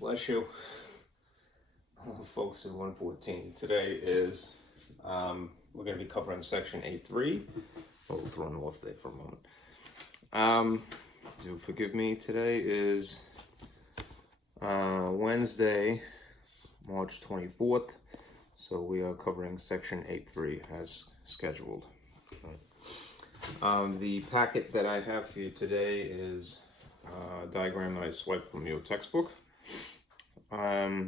Bless you. Hello, folks in 114. Today is, we're going to be covering section 8.3. Oh, thrown off there for a moment. Do forgive me, today is Wednesday, March 24th. So we are covering section 8.3 as scheduled. The packet that I have for you today is a diagram that I swiped from your textbook.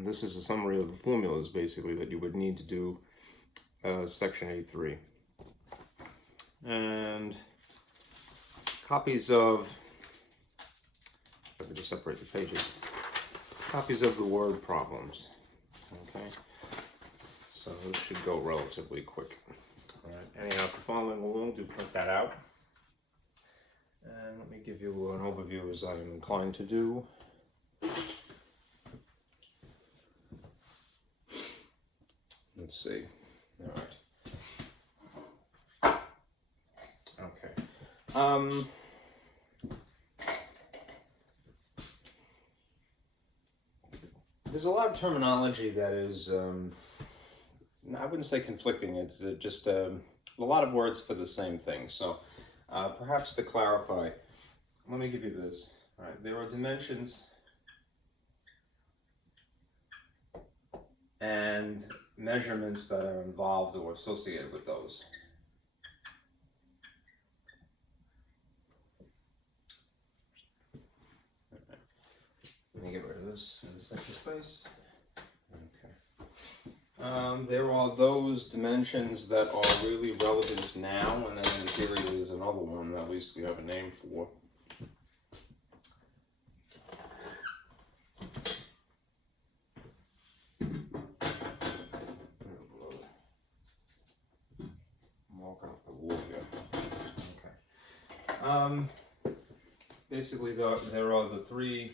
This is a summary of the formulas, basically, that you would need to do section 8.3. And copies of, if I could just separate the pages, copies of the word problems. Okay, so this should go relatively quick. All right. Anyhow, if you're following along, do print that out. And let me give you an overview as I'm inclined to do. Let's see. All right. Okay. There's a lot of terminology that is, I wouldn't say conflicting. It's just a lot of words for the same thing. So perhaps to clarify, let me give you this. All right. There are dimensions and measurements that are involved or associated with those. Let me get rid of this in the second space. Okay. There are those dimensions that are really relevant now, and then in theory there's another one that at least we have a name for. Basically, there are the three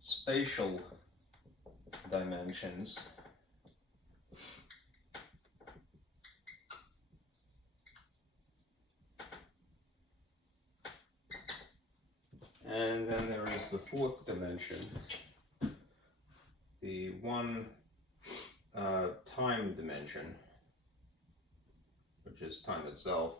spatial dimensions. And then there is the fourth dimension, the one time dimension, which is time itself.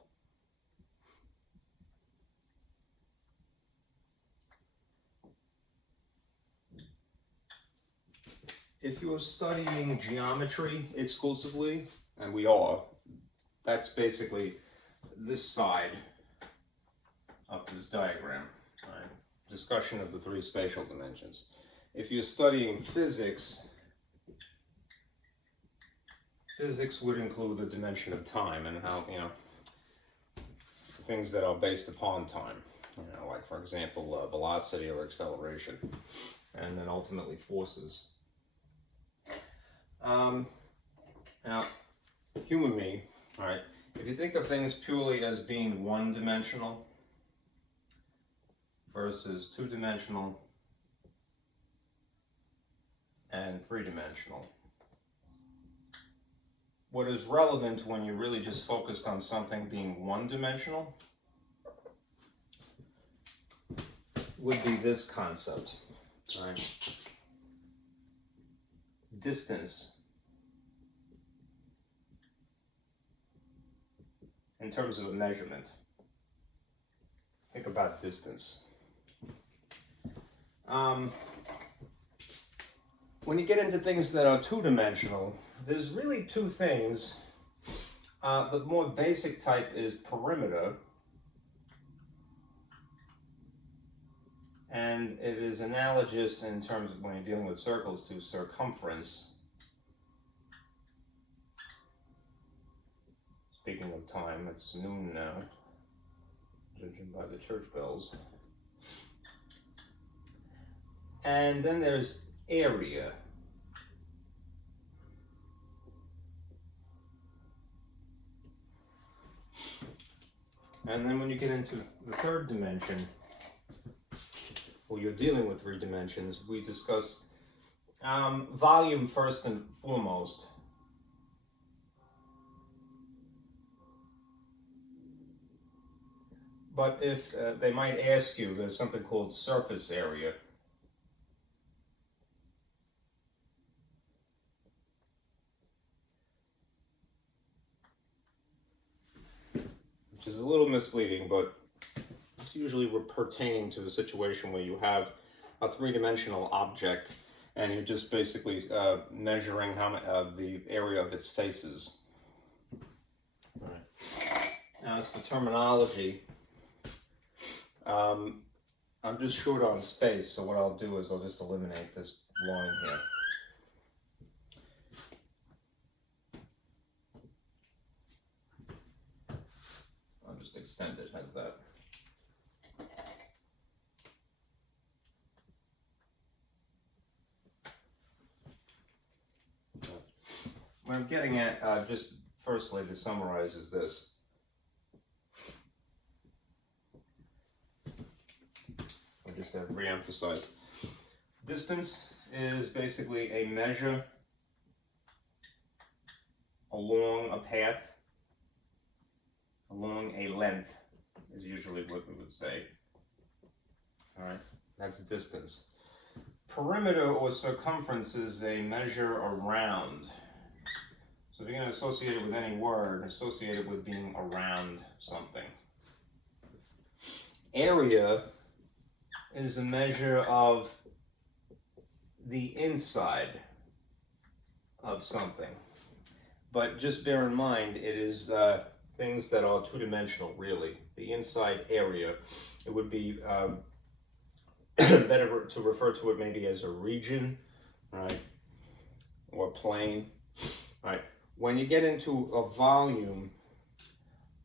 If you're studying geometry exclusively, and we are, that's basically this side of this diagram, right? Discussion of the three spatial dimensions. If you're studying physics, physics would include the dimension of time and how, things that are based upon time, like for example, velocity or acceleration, and then ultimately forces. Now, humor me, all right, if you think of things purely as being one-dimensional versus two-dimensional and three-dimensional, what is relevant when you're really just focused on something being one-dimensional would be this concept, right? Distance. In terms of a measurement. Think about distance. When you get into things that are two-dimensional, there's really two things. The more basic type is perimeter, and it is analogous in terms of when you're dealing with circles to circumference. Speaking of time, it's noon now, judging by the church bells. And then there's area. And then when you get into the third dimension, or you're dealing with three dimensions, we discuss volume first and foremost. But if they might ask you, there's something called surface area. which is a little misleading, but it's usually pertaining to a situation where you have a three-dimensional object and you're just basically measuring how the area of its faces. All right. Now, as for terminology, I'm just short on space, so what I'll do is I'll just eliminate this line here. I'll just extend it as that. What I'm getting at, just firstly to summarize, is this. I'll just re-emphasize. Distance is basically a measure along a path, along a length, is usually what we would say. All right, that's distance. Perimeter or circumference is a measure around. So if you're going to associate it with any word, associate it with being around something. Area is a measure of the inside of something. But just bear in mind, it is things that are two-dimensional, really. The inside area, it would be better to refer to it maybe as a region, right? Or plane, right? When you get into a volume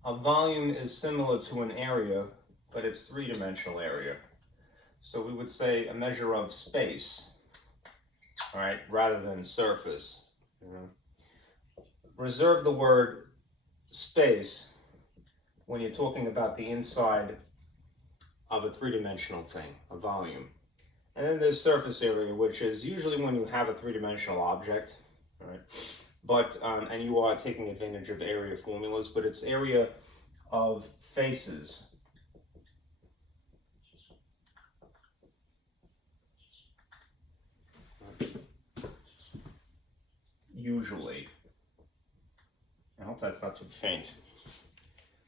is similar to an area, but it's three-dimensional area. So we would say a measure of space, all right, rather than surface. You know? Reserve the word space when you're talking about the inside of a three-dimensional thing, a volume. And then there's surface area, which is usually when you have a three-dimensional object, all right? But, and you are taking advantage of area formulas, but it's area of faces. Usually. I hope that's not too faint.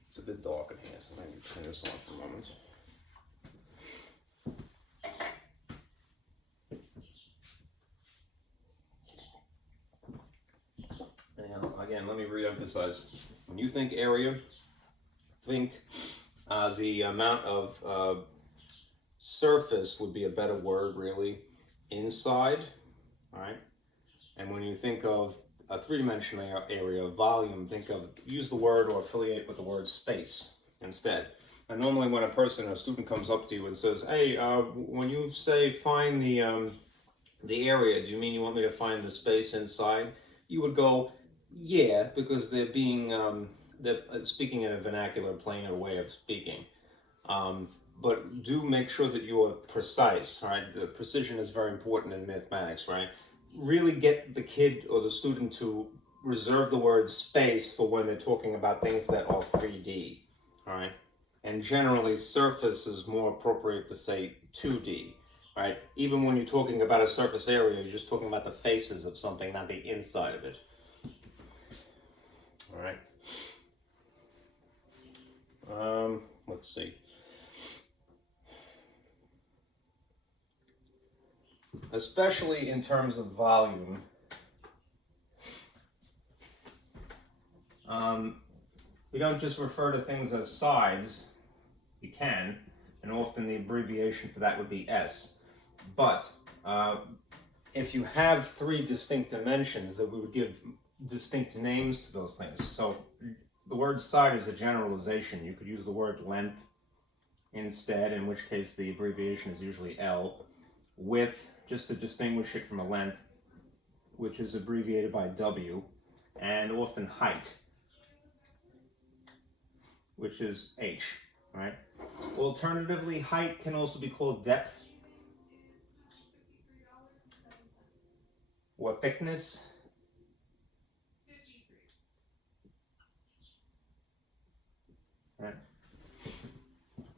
It's a bit dark in here, so maybe turn this on for a moment. Now, again, let me re-emphasize. When you think area, think the amount of surface would be a better word, really, inside, all right? And when you think of a three-dimensional area, volume, use the word or affiliate with the word space instead. And normally when a student comes up to you and says, hey, when you say find the area, do you mean you want me to find the space inside? You would go, yeah, because they're speaking in a vernacular, plainer way of speaking. But do make sure that you are precise, all right? The precision is very important in mathematics, right? Really get the kid or the student to reserve the word space for when they're talking about things that are 3D, all right? And generally, surface is more appropriate to say 2D, right? Even when you're talking about a surface area, you're just talking about the faces of something, not the inside of it. All right. Let's see. Especially in terms of volume, we don't just refer to things as sides. You can, and often the abbreviation for that would be S. But if you have three distinct dimensions, that we would give distinct names to those things. So the word side is a generalization. You could use the word length instead, in which case the abbreviation is usually L. Width, just to distinguish it from a length, which is abbreviated by W, and often height, which is H, right? Alternatively, height can also be called depth or thickness. Right.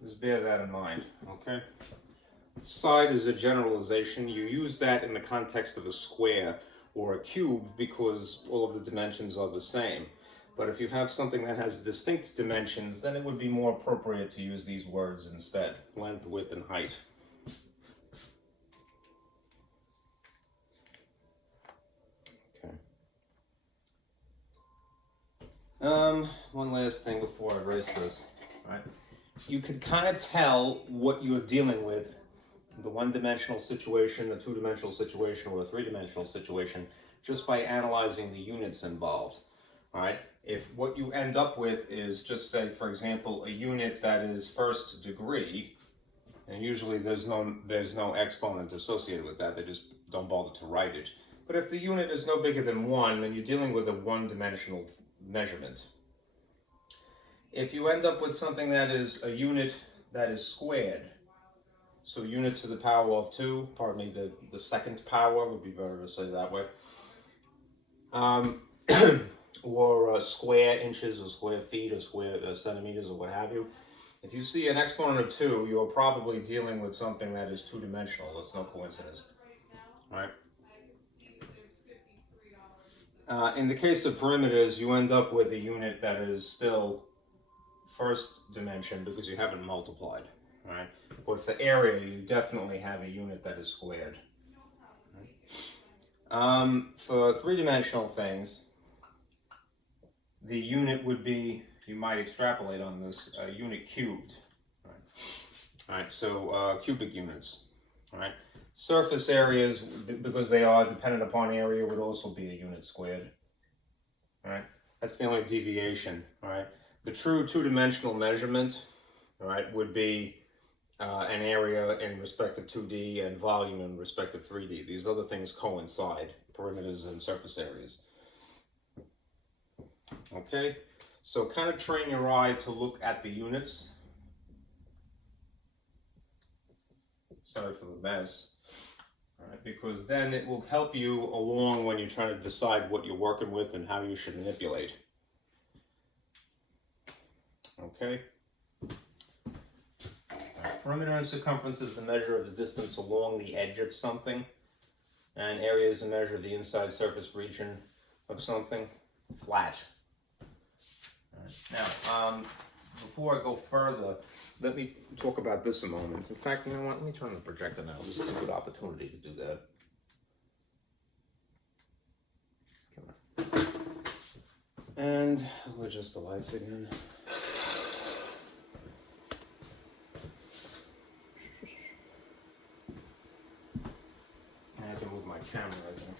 Just bear that in mind, okay? Side is a generalization. You use that in the context of a square or a cube because all of the dimensions are the same. But if you have something that has distinct dimensions, then it would be more appropriate to use these words instead: length, width, and height. Okay. One last thing before I erase this, right? You can kind of tell what you're dealing with, the one-dimensional situation, a two-dimensional situation, or a three-dimensional situation, just by analyzing the units involved, all right? If what you end up with is just, say, for example, a unit that is first degree, and usually there's no exponent associated with that, they just don't bother to write it. But if the unit is no bigger than 1, then you're dealing with a one-dimensional measurement. If you end up with something that is a unit that is squared, so unit to the power of 2, pardon me, the second power would be better to say that way, or square inches or square feet or square centimeters or what have you. If you see an exponent of 2, you're probably dealing with something that is two-dimensional. That's no coincidence, right? In the case of perimeters, you end up with a unit that is still first dimension because you haven't multiplied, right? But for area, you definitely have a unit that is squared. Right? For three-dimensional things, the unit would be, you might extrapolate on this, unit cubed. Right? All right, so cubic units. All right? Surface areas, because they are dependent upon area, would also be a unit squared. All right? That's the only deviation. All right? The true two-dimensional measurement, all right, would be an area in respect of 2D and volume in respect of 3D. These other things coincide, perimeters and surface areas. Okay, so kind of train your eye to look at the units. Sorry for the mess. All right, because then it will help you along when you're trying to decide what you're working with and how you should manipulate. Okay. Perimeter and circumference is the measure of the distance along the edge of something, and area is a measure of the inside surface region of something. Flat. Now, before I go further, let me talk about this a moment. In fact, you know what? Let me turn on the projector now. This is a good opportunity to do that. Come on. And we'll adjust the lights again. I have to move my camera, I think.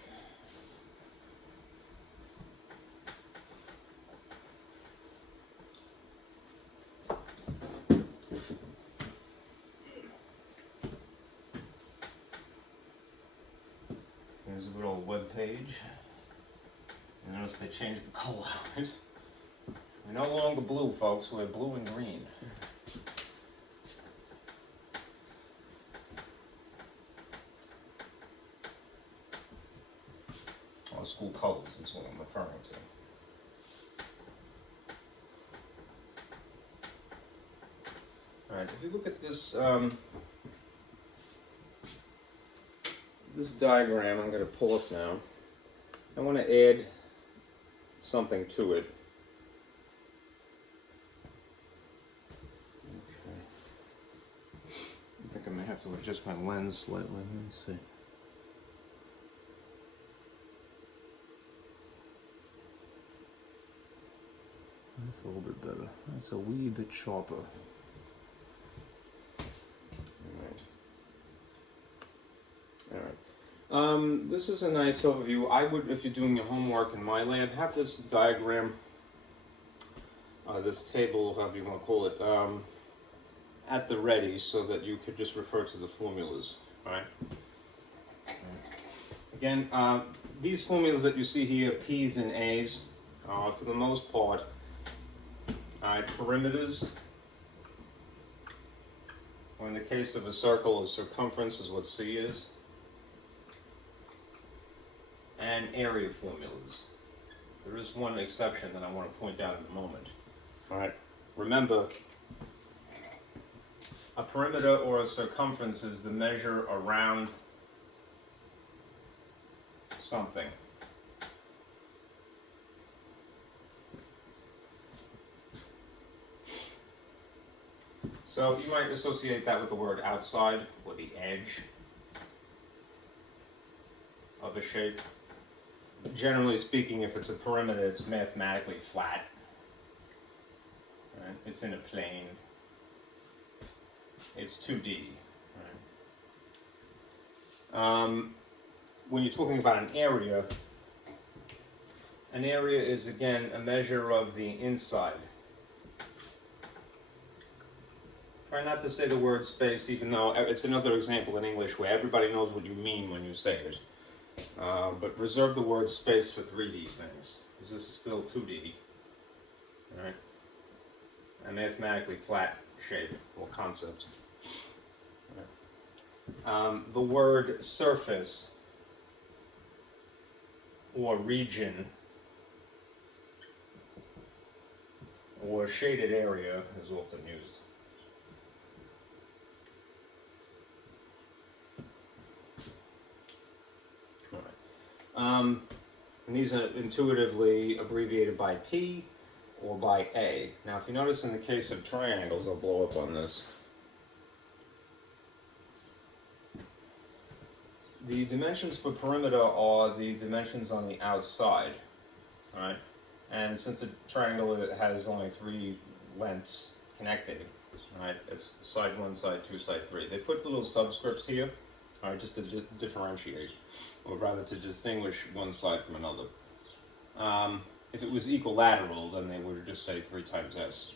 Here's a good old web page. You notice they changed the color of it. We're no longer blue, folks. We're blue and green. Or school colors is what I'm referring to. All right, if you look at this this diagram, I'm going to pull up now. I want to add something to it. Okay. I think I may have to adjust my lens slightly. Let me see. That's a little bit better. That's a wee bit sharper. Alright. This is a nice overview. I would, if you're doing your homework in my lab, have this diagram, this table, however you want to call it, at the ready so that you could just refer to the formulas. Alright. Again, these formulas that you see here, P's and A's, for the most part, perimeters, or in the case of a circle, a circumference is what C is, and area formulas. There is one exception that I want to point out in a moment. All right, remember, a perimeter or a circumference is the measure around something. So you might associate that with the word outside, or the edge of a shape. Generally speaking, if it's a perimeter, it's mathematically flat. Right? It's in a plane. It's 2D. Right? When you're talking about an area is, again, a measure of the inside. Try not to say the word space, even though it's another example in English where everybody knows what you mean when you say it. But reserve the word space for 3D things, because this is still 2D. All right? A mathematically flat shape or concept. All right. The word surface or region or shaded area is often used. And these are intuitively abbreviated by P or by A. Now, if you notice in the case of triangles, I'll blow up on this. The dimensions for perimeter are the dimensions on the outside, all right? And since a triangle has only 3 lengths connected, all right, it's side 1, side 2, side 3. They put little subscripts here, all right, just to differentiate, or rather to distinguish one side from another. If it was equilateral, then they would just say 3 times S.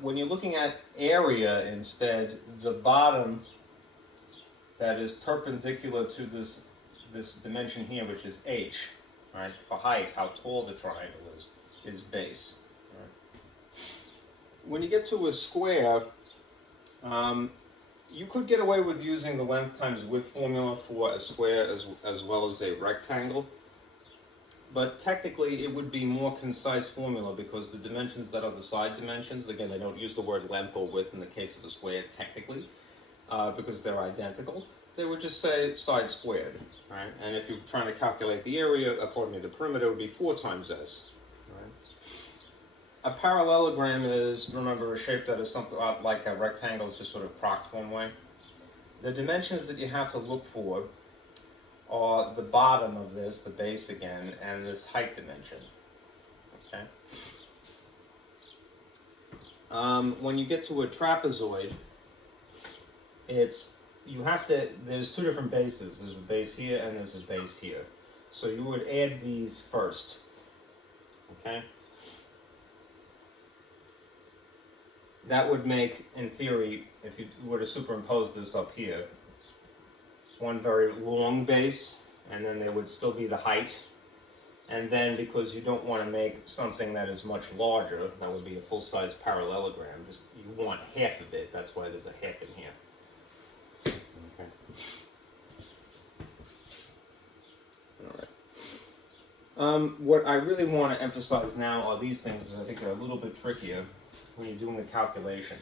When you're looking at area instead, the bottom that is perpendicular to this dimension here, which is H, right? For height, how tall the triangle is base. Right? When you get to a square, you could get away with using the length times width formula for a square as well as a rectangle. But technically, it would be more concise formula because the dimensions that are the side dimensions, again, they don't use the word length or width in the case of a square technically, because they're identical. They would just say side squared, right? And if you're trying to calculate the area, according to the perimeter, would be 4 times S, right? A parallelogram is, remember, a shape that is something like a rectangle, it's just sort of propped one way. The dimensions that you have to look for are the bottom of this, the base again, and this height dimension, okay? When you get to a trapezoid, there's 2 different bases. There's a base here and there's a base here. So you would add these first, okay? That would make, in theory, if you were to superimpose this up here, one very long base, and then there would still be the height. And then, because you don't want to make something that is much larger, that would be a full-size parallelogram, just you want half of it, that's why there's a half in here. Okay. All right. What I really want to emphasize now are these things, because I think they're a little bit trickier when you're doing the calculation.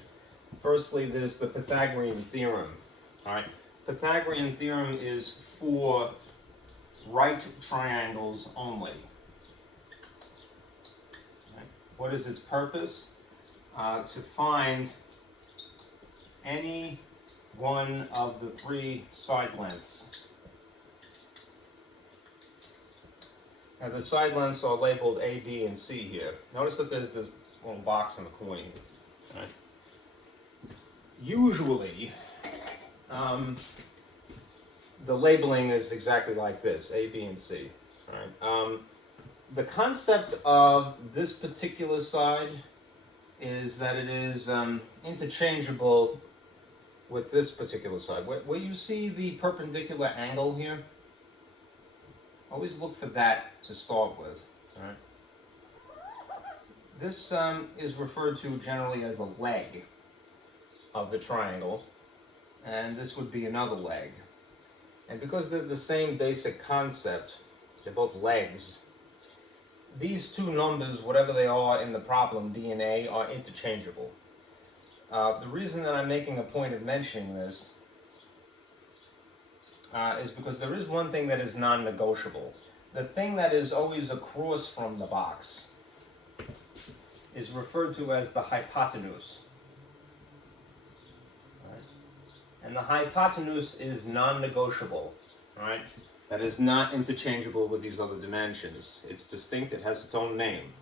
Firstly, there's the Pythagorean Theorem. All right. Pythagorean Theorem is for right triangles only. Right. What is its purpose? To find any one of the 3 side lengths. Now the side lengths are labeled A, B, and C here. Notice that there's this little box in the corner here. Right. Usually, the labeling is exactly like this, A, B, and C. All right. The concept of this particular side is that it is interchangeable with this particular side. Where you see the perpendicular angle here, always look for that to start with. All right. This is referred to generally as a leg of the triangle, and this would be another leg. And because they're the same basic concept, they're both legs, these 2 numbers, whatever they are in the problem, B and A, are interchangeable. The reason that I'm making a point of mentioning this is because there is one thing that is non-negotiable. The thing that is always across from the box is referred to as the hypotenuse. Right? And the hypotenuse is non-negotiable. Right? That is not interchangeable with these other dimensions. It's distinct, it has its own name.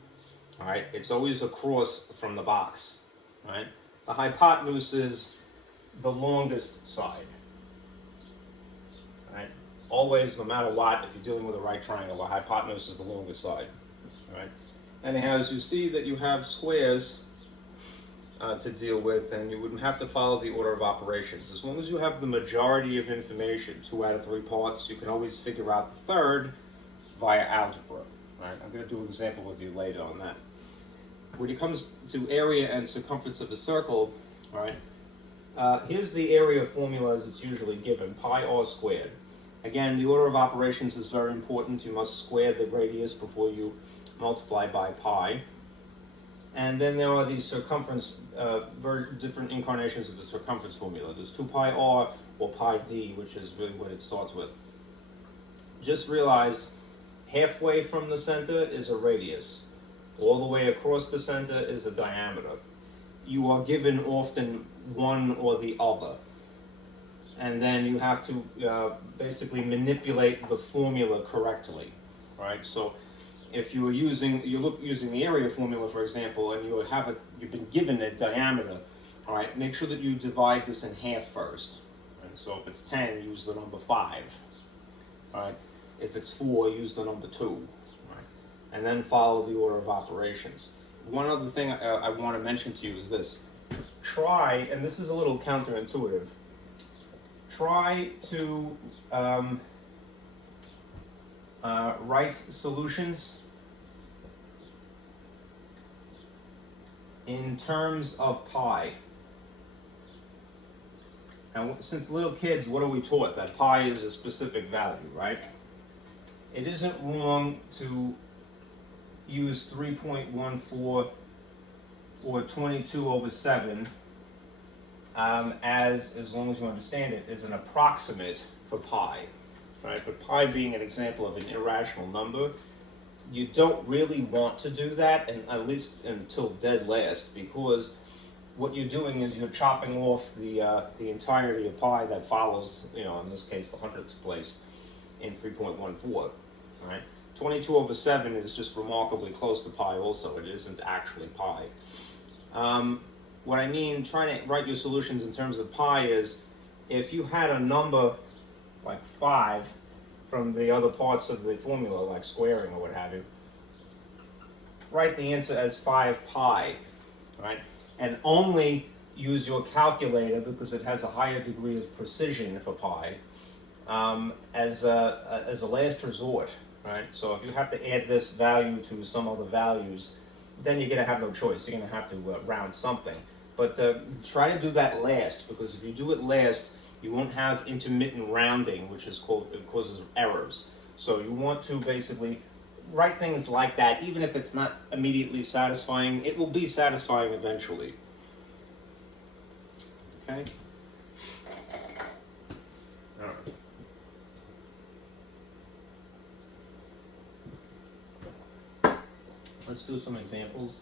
All right? It's always across from the box. Right? The hypotenuse is the longest side. Right? Always, no matter what, if you're dealing with a right triangle, the hypotenuse is the longest side. Right? Anyhow, as you see that you have squares to deal with, and you wouldn't have to follow the order of operations. As long as you have the majority of information, 2 out of 3 parts, you can always figure out the third via algebra. Right? I'm going to do an example with you later on that. When it comes to area and circumference of a circle, right? Here's the area formula as it's usually given, pi r squared. Again, the order of operations is very important. You must square the radius before you multiply by pi. And then there are these circumference, very different incarnations of the circumference formula. There's 2 pi r or pi d, which is really what it starts with. Just realize halfway from the center is a radius. All the way across the center is a diameter. You are given often one or the other. And then you have to basically manipulate the formula correctly, right? So if you're using the area formula, for example, and you've been given a diameter, all right, make sure that you divide this in half first. Right? So if it's 10, use the number 5. All right? If it's 4, use the number 2. Right? And then follow the order of operations. One other thing I want to mention to you is this. Try, and this is a little counterintuitive, try to write solutions in terms of pi. And since little kids, what are we taught? That pi is a specific value, right? It isn't wrong to use 3.14 or 22/7 as long as you understand it, is an approximate for pi, right? But pi being an example of an irrational number, you don't really want to do that, and at least until dead last, because what you're doing is you're chopping off the entirety of pi that follows, in this case, the hundredths place in 3.14, right? 22/7 is just remarkably close to pi also. It isn't actually pi. What I mean, trying to write your solutions in terms of pi is, if you had a number like 5 from the other parts of the formula, like squaring or what have you, write the answer as 5 pi, right? And only use your calculator, because it has a higher degree of precision for pi, as a last resort, right? So if you have to add this value to some other values, then you're going to have no choice. You're going to have to round something. But try to do that last, because if you do it last, you won't have intermittent rounding, which is it causes errors. So you want to basically write things like that. Even if it's not immediately satisfying, it will be satisfying eventually. Okay? All right. Let's do some examples.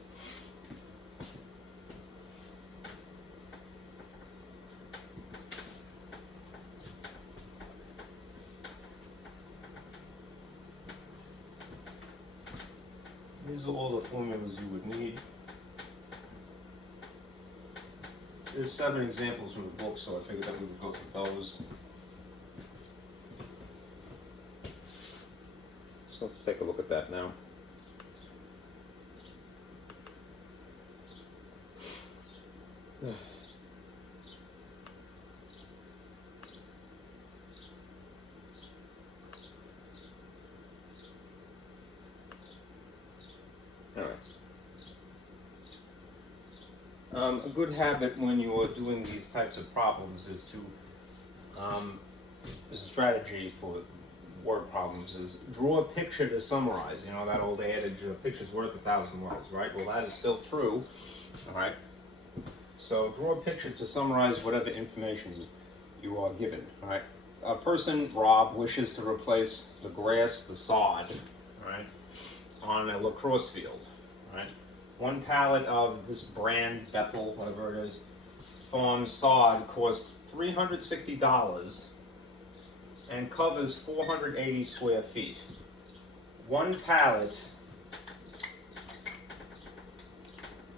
These are all the formulas you would need. There's 7 examples from the book, so I figured that we would go through those. So let's take a look at that now. A good habit when you are doing these types of problems is to, as a strategy for word problems, is draw a picture to summarize. You know that old adage, a picture's worth 1,000 words, right? Well, that is still true, all right? So draw a picture to summarize whatever information you are given, all right? A person, Rob, wishes to replace the grass, the sod, all right, on a lacrosse field, all right? One pallet of this brand, Bethel, whatever it is, foam sod cost $360 and covers 480 square feet. One pallet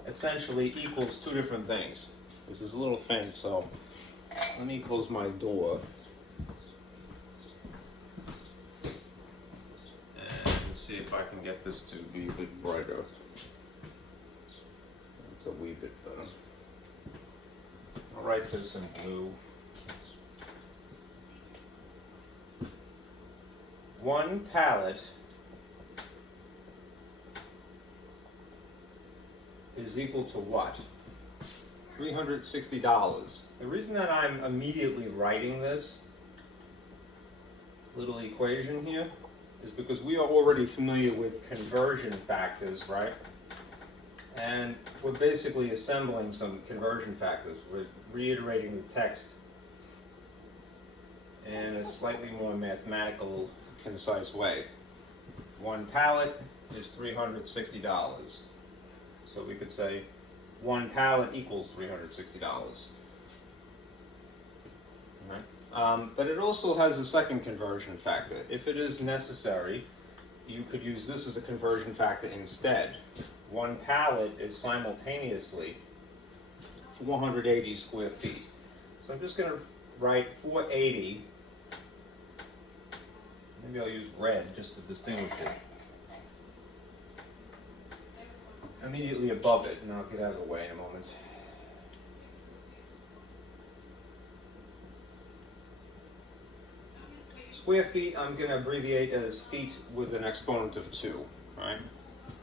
essentially equals two different things. This is a little faint, so let me close my door and see if I can get this to be a bit brighter. It's a wee bit better. I'll write this in blue. One pallet is equal to what? $360. The reason that I'm immediately writing this little equation here is because we are already familiar with conversion factors, right? And we're basically assembling some conversion factors. We're reiterating the text in a slightly more mathematical, concise way. One pallet is $360. So we could say one pallet equals $360. Right? But it also has a second conversion factor. If it is necessary, you could use this as a conversion factor instead. One pallet is simultaneously 480 square feet. So I'm just going to write 480. Maybe I'll use red just to distinguish it. Immediately above it, and I'll get out of the way in a moment. Square feet, I'm going to abbreviate as feet with an exponent of 2, right?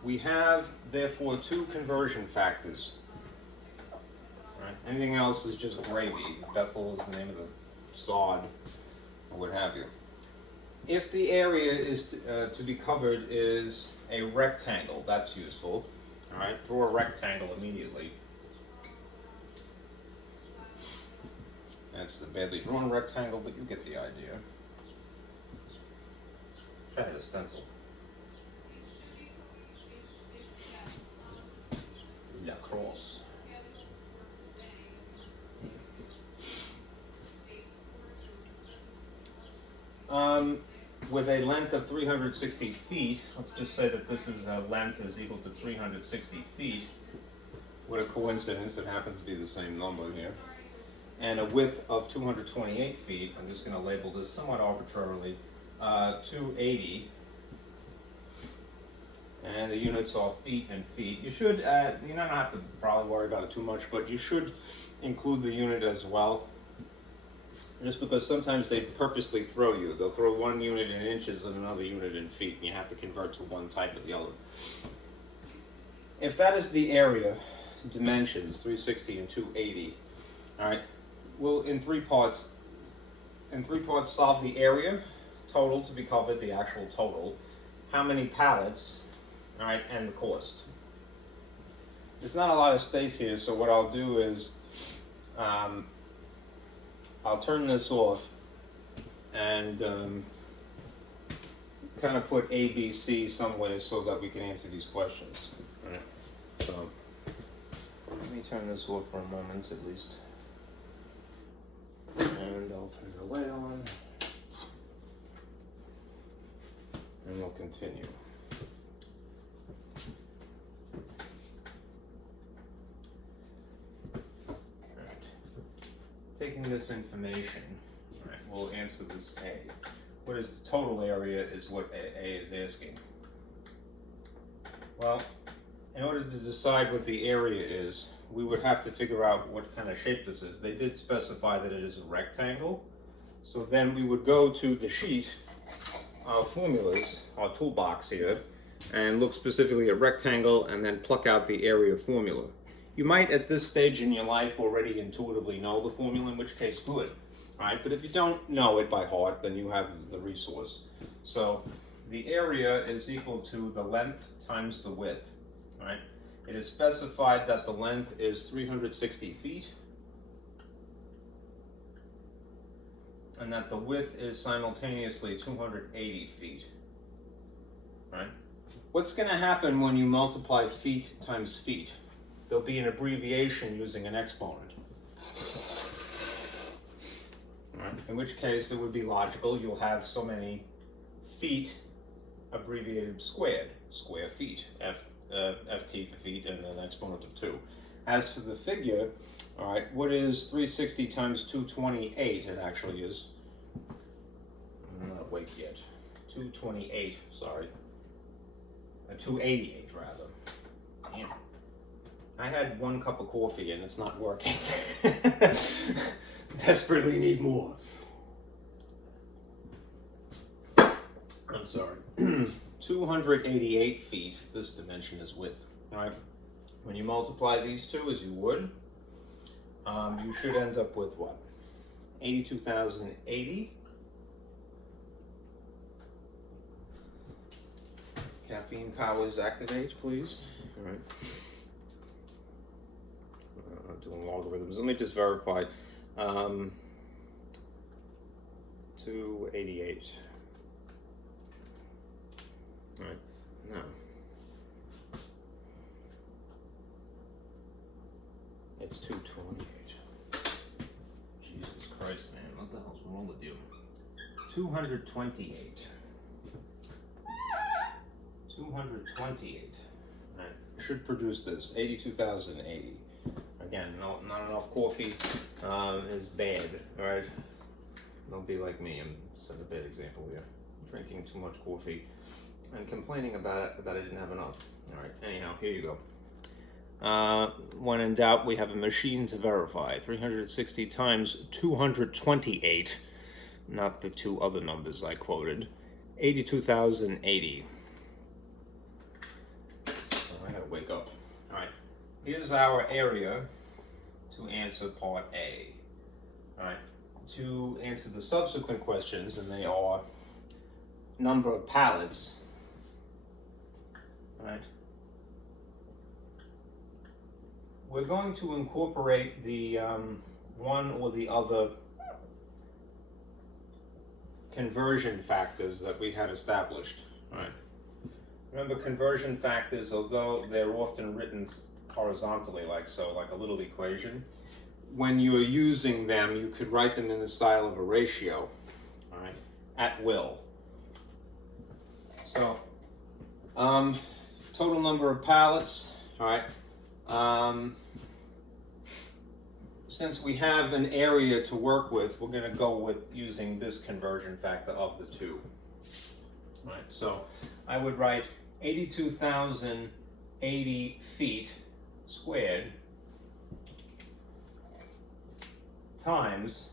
We have, therefore, two conversion factors. Right? Anything else is just gravy. Bethel is the name of the sod, or what have you. If the area is to be covered is a rectangle, that's useful. All right, draw a rectangle immediately. That's the badly drawn rectangle, but you get the idea. Try to stencil. La crosse. With a length of 360 feet, let's just say that this is length is equal to 360 feet. What a coincidence, it happens to be the same number here. And a width of 228 feet, I'm just going to label this somewhat arbitrarily, 280. And the units are feet and feet. You should, you don't have to probably worry about it too much, but you should include the unit as well. Just because sometimes they purposely throw you. They'll throw one unit in inches and another unit in feet, and you have to convert to one type of the other. If that is the area, dimensions, 360 and 280, all right, we'll, in three parts, solve the area, total to be covered, the actual total, how many pallets, all right, and the cost. There's not a lot of space here, so what I'll do is, I'll turn this off and kind of put A, B, C somewhere so that we can answer these questions. All right. So let me turn this off for a moment at least. And I'll turn the light on. And we'll continue. Taking this information, right, we'll answer this A. What is the total area is what A is asking. Well, in order to decide what the area is, we would have to figure out what kind of shape this is. They did specify that it is a rectangle. So then we would go to the sheet, our formulas, our toolbox here, and look specifically at rectangle and then pluck out the area formula. You might at this stage in your life already intuitively know the formula, in which case good, right? But if you don't know it by heart, then you have the resource. So the area is equal to the length times the width, right? It is specified that the length is 360 feet and that the width is simultaneously 280 feet, right? what's going to happen when you multiply feet times feet? There'll be an abbreviation using an exponent. Right? In which case it would be logical you'll have so many feet abbreviated squared, square feet, ft for feet, and an exponent of 2. As for the figure, all right, what is 360 times 228? It actually is. I'm not awake yet. 228, sorry. 288, rather. Damn. I had 1 cup of coffee and it's not working. Desperately need more. I'm sorry. 288 feet, this dimension is width. All right. When you multiply these two, as you would, you should end up with what? 82,080. Caffeine powers activate, please. All right. Doing logarithms. Let me just verify. 288. All right. No. It's 228. Jesus Christ, man. What the hell's wrong with you? 228. 228. All right. Should produce this. 82,080. Again, not enough coffee is bad. All right. Don't be like me. I'm setting a bad example here. Drinking too much coffee and complaining about it, that I didn't have enough. All right. Anyhow, here you go. When in doubt, we have a machine to verify. 360 times 228, not the 2 other numbers I quoted. 82,080. So I gotta wake up. All right. Here's our area to answer part A. All right. To answer the subsequent questions, and they are number of pallets. All right. We're going to incorporate the one or the other conversion factors that we had established. All right. Remember, conversion factors, although they're often written horizontally like so, like a little equation, when you're using them, you could write them in the style of a ratio, all right, at will. So, total number of pallets, all right. Since we have an area to work with, we're going to go with using this conversion factor of the 2. All right, so I would write 82,080 feet squared times,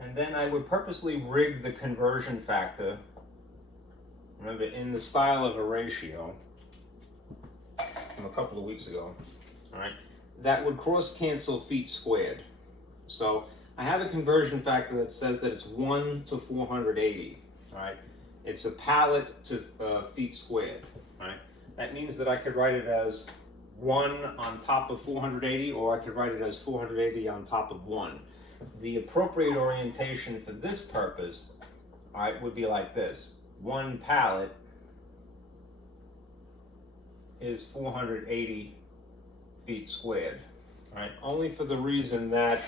and then I would purposely rig the conversion factor, remember, in the style of a ratio from a couple of weeks ago, all right, that would cross-cancel feet squared. So I have a conversion factor that says that it's 1 to 480, all right? It's a pallet to feet squared, all right? That means that I could write it as 1 on top of 480, or I could write it as 480 on top of 1. The appropriate orientation for this purpose, all right, would be like this. 1 pallet is 480 feet squared, all right? Only for the reason that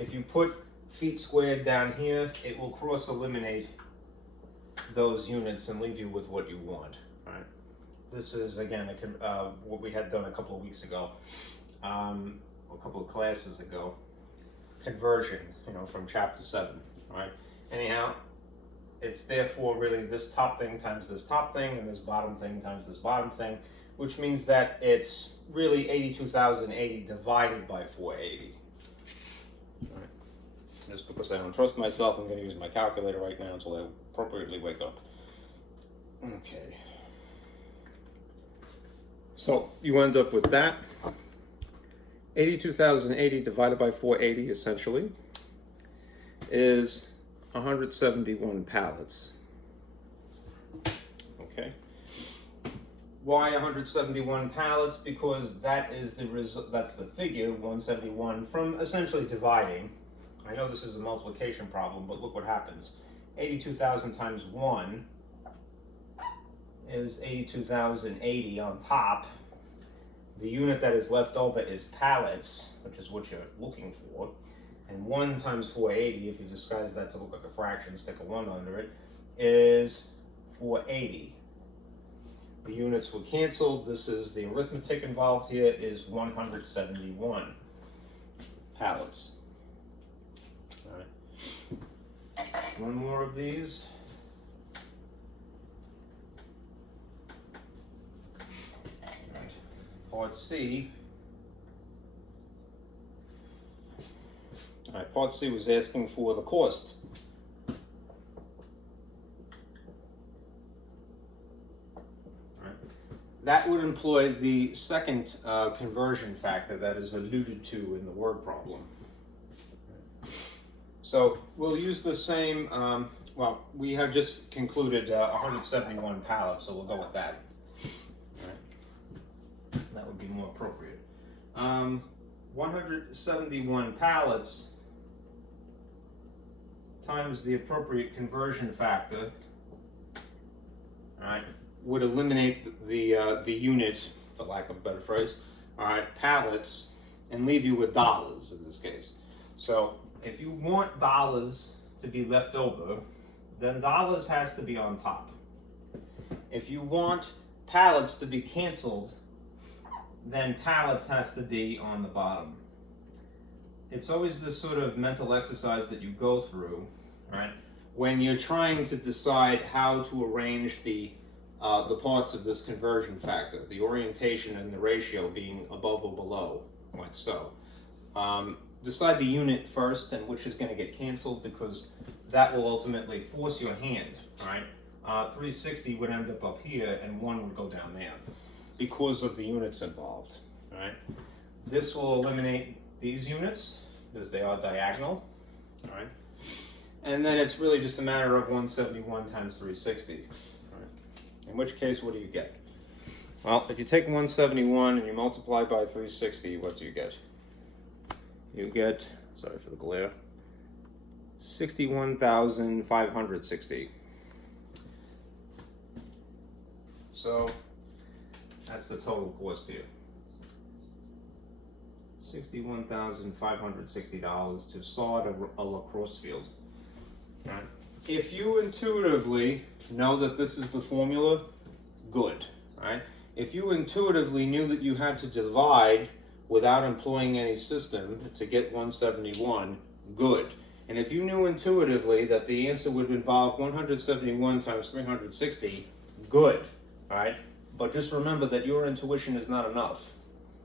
if you put feet squared down here, it will cross-eliminate those units and leave you with what you want, all right? This is, again, what we had done a couple of weeks ago, a couple of classes ago, conversion, from chapter 7, all right? Anyhow, it's therefore really this top thing times this top thing, and this bottom thing times this bottom thing, which means that it's really 82,080 divided by 480. All right. Just because I don't trust myself, I'm going to use my calculator right now until I appropriately wake up. Okay. So you end up with that. 82,080 divided by 480 essentially is 171 pallets. Okay. Why 171 pallets? Because that is that's the figure 171 from essentially dividing. I know this is a multiplication problem, but look what happens. 82,000 times 1 is 82,080 on top. The unit that is left over is pallets, which is what you're looking for. And 1 times 480, if you disguise that to look like a fraction, stick a 1 under it, is 480. The units were canceled. This is the arithmetic involved here is 171 pallets. All right. One more of these. All right. Part C. All right, part C was asking for the cost. That would employ the second conversion factor that is alluded to in the word problem. So we'll use the same, well, we have just concluded 171 pallets, so we'll go with that. All right. That would be more appropriate. 171 pallets times the appropriate conversion factor, all right, would eliminate the unit, for lack of a better phrase, all right, pallets, and leave you with dollars in this case. So if you want dollars to be left over, then dollars has to be on top. If you want pallets to be canceled, then pallets has to be on the bottom. It's always this sort of mental exercise that you go through, right, when you're trying to decide how to arrange the parts of this conversion factor, the orientation and the ratio being above or below, like so. Decide the unit first and which is going to get canceled, because that will ultimately force your hand, right? 360 would end up here and 1 would go down there because of the units involved, right? This will eliminate these units because they are diagonal, all right? And then it's really just a matter of 171 times 360. In which case, what do you get? Well, if you take 171 and you multiply by 360, what do you get? You get, sorry for the glare, 61,560. So that's the total cost here. $61,560 to sod a lacrosse field. Okay. If you intuitively know that this is the formula, good, right? If you intuitively knew that you had to divide without employing any system to get 171, good. And if you knew intuitively that the answer would involve 171 times 360, good, all right? But just remember that your intuition is not enough,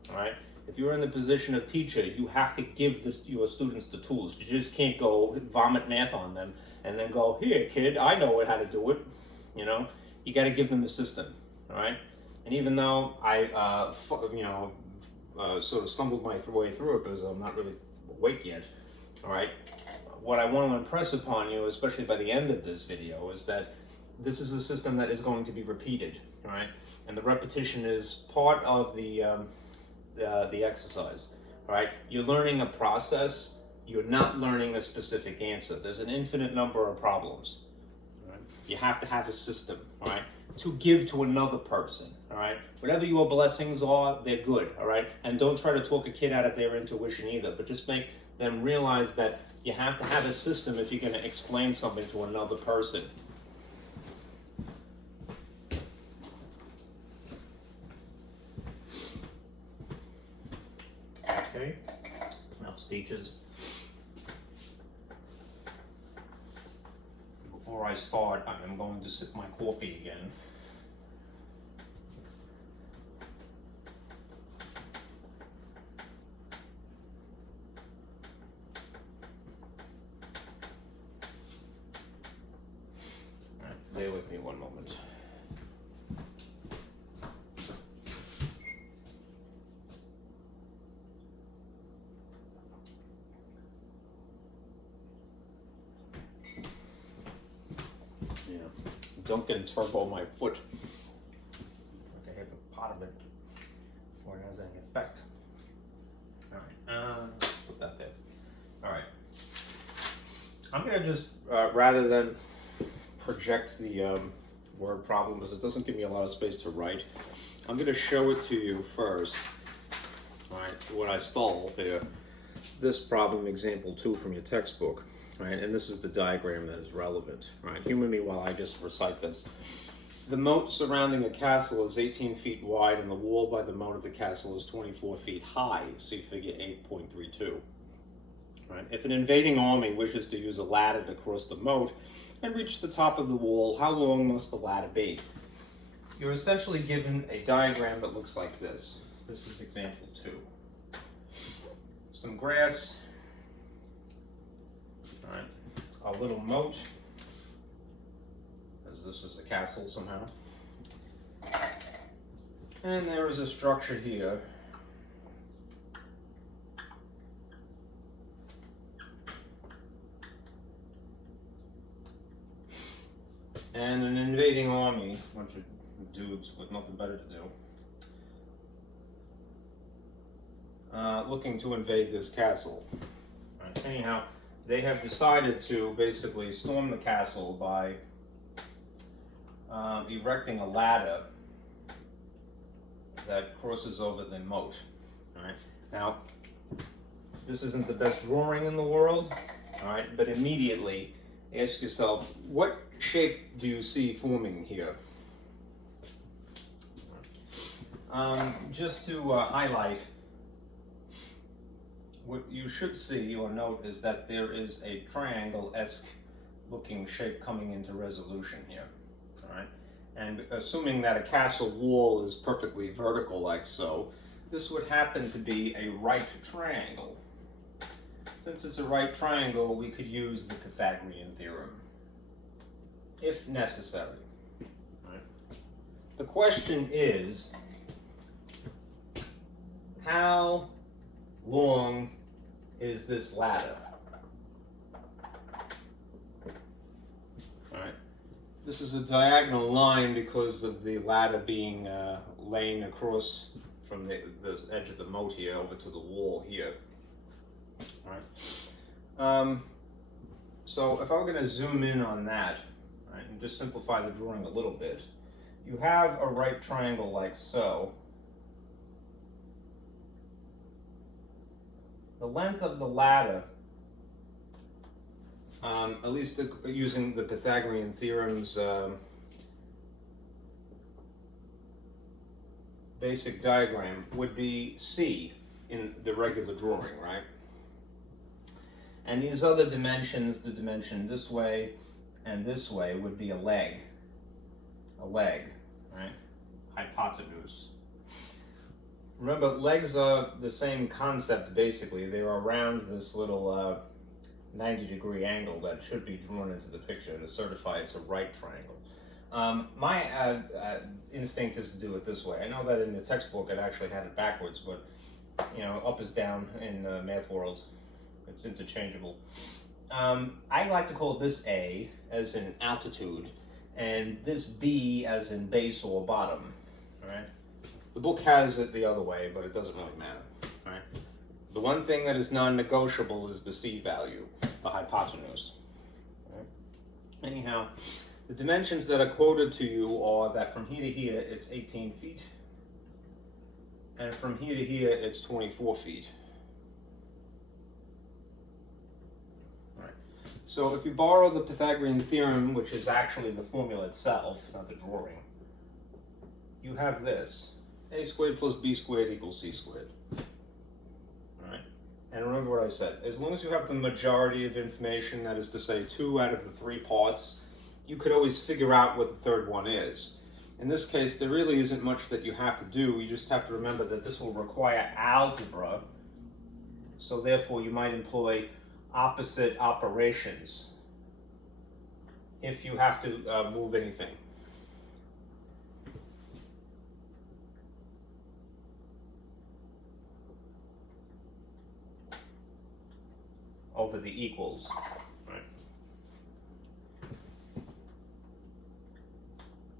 all right? If you're in the position of teacher, you have to give your students the tools. You just can't go vomit math on them and then go, here, kid, I know how to do it. You know, you got to give them the system, all right? And even though I, sort of stumbled my way through it because I'm not really awake yet, all right? What I want to impress upon you, especially by the end of this video, is that this is a system that is going to be repeated, all right? And the repetition is part of the exercise, all right? You're learning a process. You're not learning a specific answer. There's an infinite number of problems. Right? You have to have a system, all right, to give to another person, all right? Whatever your blessings are, they're good, all right? And don't try to talk a kid out of their intuition either, but just make them realize that you have to have a system if you're going to explain something to another person. Okay, enough speeches. Before I start, I'm going to sip my coffee again. All right, bear with me one moment. Duncan turbo my foot. Okay, here's a pot of it before it has any effect. All right, put that there. All right, I'm gonna just rather than project the word problem is it doesn't give me a lot of space to write. I'm going to show it to you first. All right, what I stole here, this problem example 2 from your textbook, right? And this is the diagram that is relevant, right? Humor me while I just recite this. The moat surrounding a castle is 18 feet wide, and the wall by the moat of the castle is 24 feet high. See figure 8.32. Right? If an invading army wishes to use a ladder to cross the moat and reach the top of the wall, how long must the ladder be? You're essentially given a diagram that looks like this. This is example 2. Some grass, all right, a little moat, as this is a castle somehow, and there is a structure here. And an invading army, a bunch of dudes with nothing better to do, looking to invade this castle. Right. Anyhow, they have decided to basically storm the castle by erecting a ladder that crosses over the moat. All right. Now, this isn't the best drawing in the world, all right, but immediately ask yourself, what shape do you see forming here? Just to highlight, what you should see or note is that there is a triangle-esque looking shape coming into resolution here. All right? And assuming that a castle wall is perfectly vertical like so, this would happen to be a right triangle. Since it's a right triangle, we could use the Pythagorean Theorem, if necessary. Right? The question is, how long is this ladder? All right. This is a diagonal line because of the ladder being laying across from the edge of the moat here over to the wall here. All right. So if I were going to zoom in on that, right, and just simplify the drawing a little bit, you have a right triangle like so. The length of the ladder, at least using the Pythagorean Theorem's basic diagram, would be C in the regular drawing, right? And these other dimensions, the dimension this way and this way, would be a leg, right? Hypotenuse. Remember, legs are the same concept basically. They're around this little 90-degree angle that should be drawn into the picture to certify it's a right triangle. My instinct is to do it this way. I know that in the textbook it actually had it backwards, but you know, up is down in the math world. It's interchangeable. I like to call this A as in altitude, and this B as in base or bottom. All right. The book has it the other way, but it doesn't really matter. Right? The one thing that is non-negotiable is the C value, the hypotenuse. Right? Anyhow, the dimensions that are quoted to you are that from here to here it's 18 feet, and from here to here it's 24 feet. Right. So if you borrow the Pythagorean theorem, which is actually the formula itself, not the drawing, you have this. A squared plus B squared equals C squared. All right? And remember what I said. As long as you have the majority of information, that is to say 2 out of the 3 parts, you could always figure out what the third one is. In this case, there really isn't much that you have to do. You just have to remember that this will require algebra. So therefore, you might employ opposite operations if you have to move anything. Over the equals, right?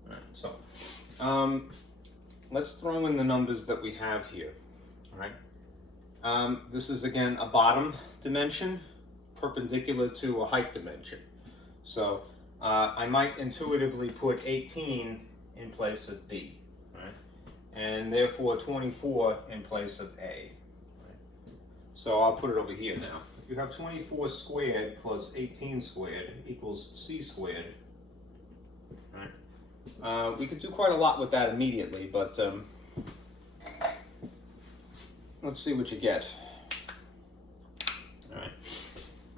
All right, so let's throw in the numbers that we have here, all right? This is again a bottom dimension perpendicular to a height dimension. So I might intuitively put 18 in place of B, right? And therefore 24 in place of A. Right? So I'll put it over here now. If you have 24 squared plus 18 squared equals C squared, right? We could do quite a lot with that immediately, but let's see what you get. All right.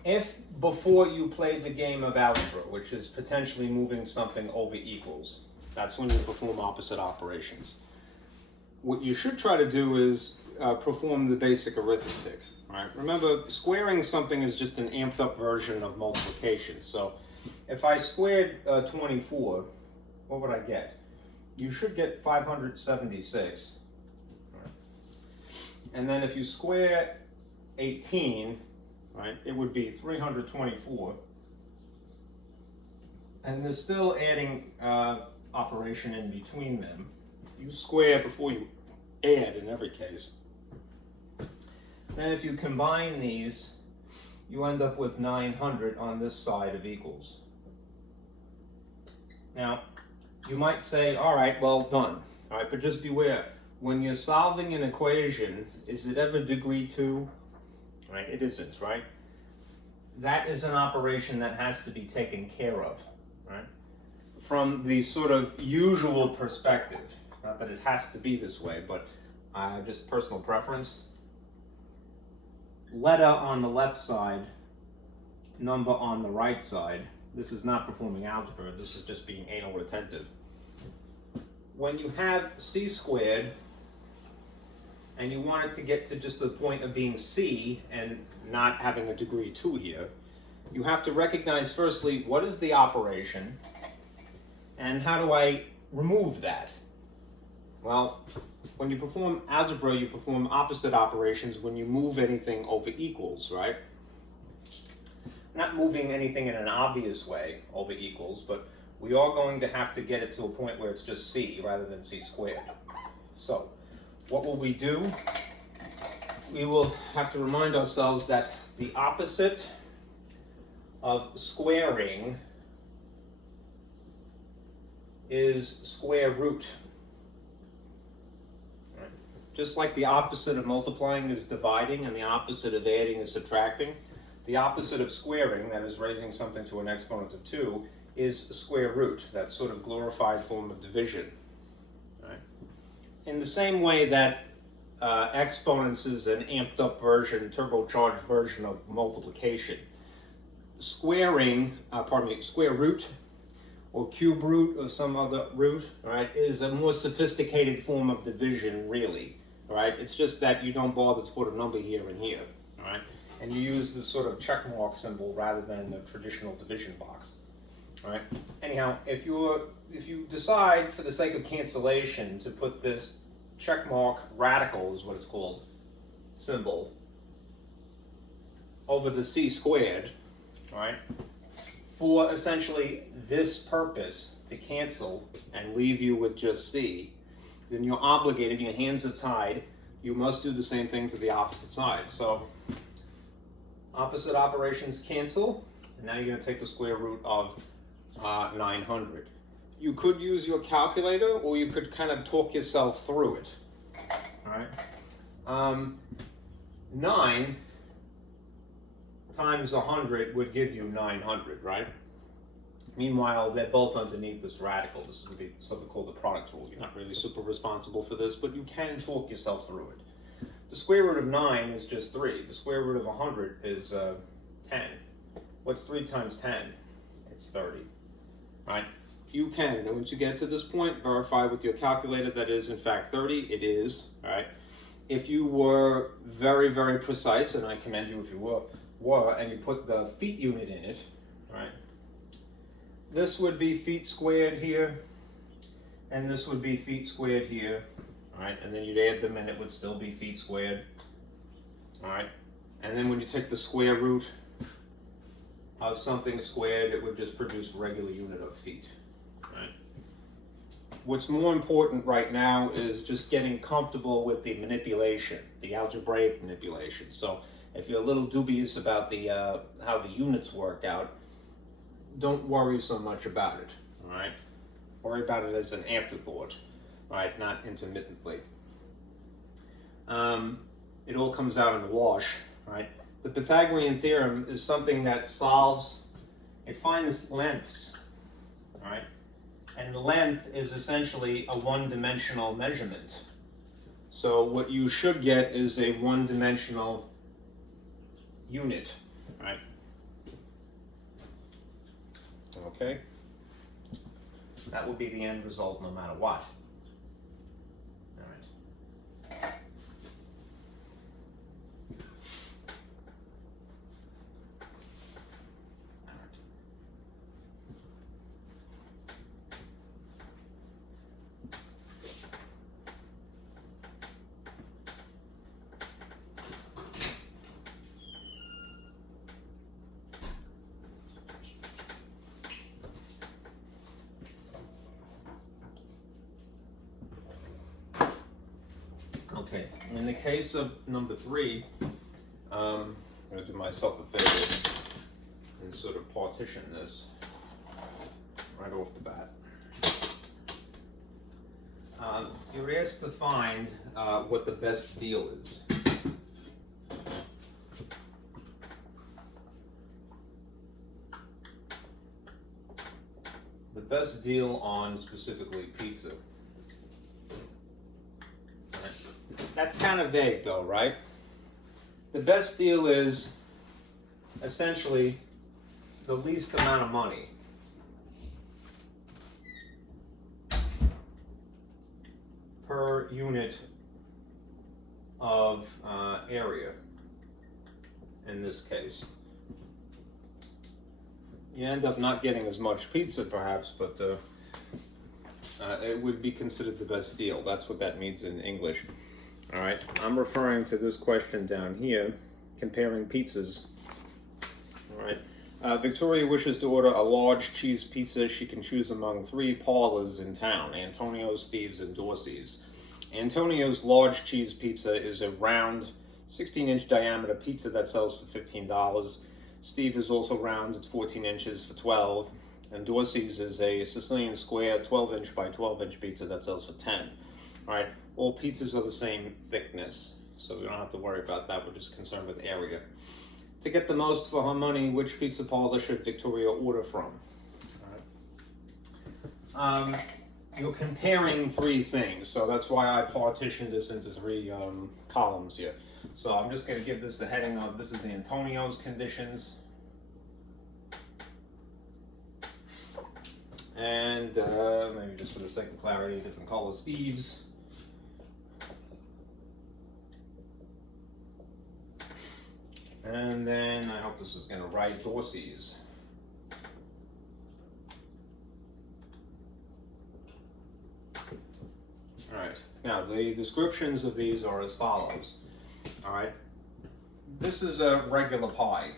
If before you played the game of algebra, which is potentially moving something over equals, that's when you perform opposite operations. What you should try to do is perform the basic arithmetic. Right? Remember, squaring something is just an amped up version of multiplication. So if I squared 24, what would I get? You should get 576. Right? And then if you square 18, right, it would be 324. And there's still adding operation in between them. You square before you add in every case. Then if you combine these, you end up with 900 on this side of equals. Now, you might say, all right, well done. All right, but just beware. When you're solving an equation, is it ever degree 2? Right, it isn't, right? That is an operation that has to be taken care of, right? From the sort of usual perspective, not that it has to be this way, but just personal preference. Letter on the left side, number on the right side. This is not performing algebra, this is just being anal retentive. When you have C squared, and you want it to get to just the point of being C and not having a degree 2 here, you have to recognize firstly, what is the operation, and how do I remove that? Well, when you perform algebra, you perform opposite operations when you move anything over equals, right? Not moving anything in an obvious way over equals, but we are going to have to get it to a point where it's just C rather than C squared. So, what will we do? We will have to remind ourselves that the opposite of squaring is square root. Right? Just like the opposite of multiplying is dividing and the opposite of adding is subtracting, the opposite of squaring, that is raising something to an exponent of 2, is square root, that sort of glorified form of division. Right? In the same way that exponents is an amped up version, turbocharged version of multiplication, square root or cube root or some other root, right, is a more sophisticated form of division, really. Right? It's just that you don't bother to put a number here and here, right? And you use the sort of check mark symbol rather than the traditional division box. Right? Anyhow, if you decide for the sake of cancellation to put this check mark radical is what it's called symbol over the C squared, right? For essentially this purpose to cancel and leave you with just C, then you're obligated, your hands are tied, you must do the same thing to the opposite side. So opposite operations cancel, and now you're going to take the square root of 900. You could use your calculator, or you could kind of talk yourself through it. All right. 9 times 100 would give you 900, right? Meanwhile, they're both underneath this radical. This would be something called the product rule. You're not really super responsible for this, but you can talk yourself through it. The square root of 9 is just 3. The square root of 100 is 10. What's 3 times 10? It's 30. Right? You can, and once you get to this point, verify with your calculator that is in fact 30. It is, right? If you were very, very precise, and I commend you if you were, and you put the feet unit in it, right? This would be feet squared here, and this would be feet squared here, all right? And then you'd add them, and it would still be feet squared, all right? And then when you take the square root of something squared, it would just produce a regular unit of feet. Right? What's more important right now is just getting comfortable with the manipulation, the algebraic manipulation. So if you're a little dubious about the how the units work out, don't worry so much about it, all right? Worry about it as an afterthought, right? Not intermittently. It all comes out in the wash, right? The Pythagorean theorem is something that it finds lengths, all right? And the length is essentially a one-dimensional measurement. So what you should get is a one-dimensional unit, right? Okay? That will be the end result no matter what. All right. Okay, in the case of number 3, I'm going to do myself a favor and sort of partition this right off the bat. You're asked to find what the best deal is. The best deal on specifically pizza. That's kind of vague though, right? The best deal is essentially the least amount of money. Per unit of area, in this case. You end up not getting as much pizza perhaps, but it would be considered the best deal. That's what that means in English. All right, I'm referring to this question down here, comparing pizzas. All right, Victoria wishes to order a large cheese pizza. She can choose among 3 parlors in town, Antonio's, Steve's, and Dorsey's. Antonio's large cheese pizza is a round, 16-inch diameter pizza that sells for $15. Steve is also round, it's 14 inches for $12. And Dorsey's is a Sicilian square, 12-inch by 12-inch pizza that sells for $10. All right, all pizzas are the same thickness, so we don't have to worry about that. We're just concerned with area. To get the most for her money, which pizza parlor should Victoria order from? All right. You're comparing 3 things, so that's why I partitioned this into 3 columns here. So I'm just going to give this the heading of, this is Antonio's conditions. And maybe just for the sake of clarity, different color Steve's. And then I hope this is going to write Dorsey's. All right, now the descriptions of these are as follows. All right, this is a regular pie.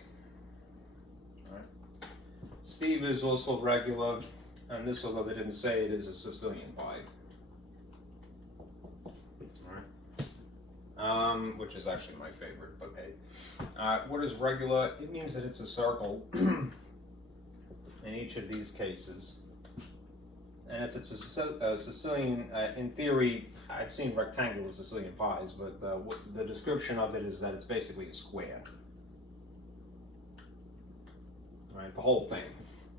All right. Steve is also regular, and this, although they didn't say it, is a Sicilian pie. All right. Which is actually my favorite, but hey. What is regular? It means that it's a circle in each of these cases. And if it's a Sicilian, in theory, I've seen rectangular Sicilian pies, but the description of it is that it's basically a square. All right, the whole thing,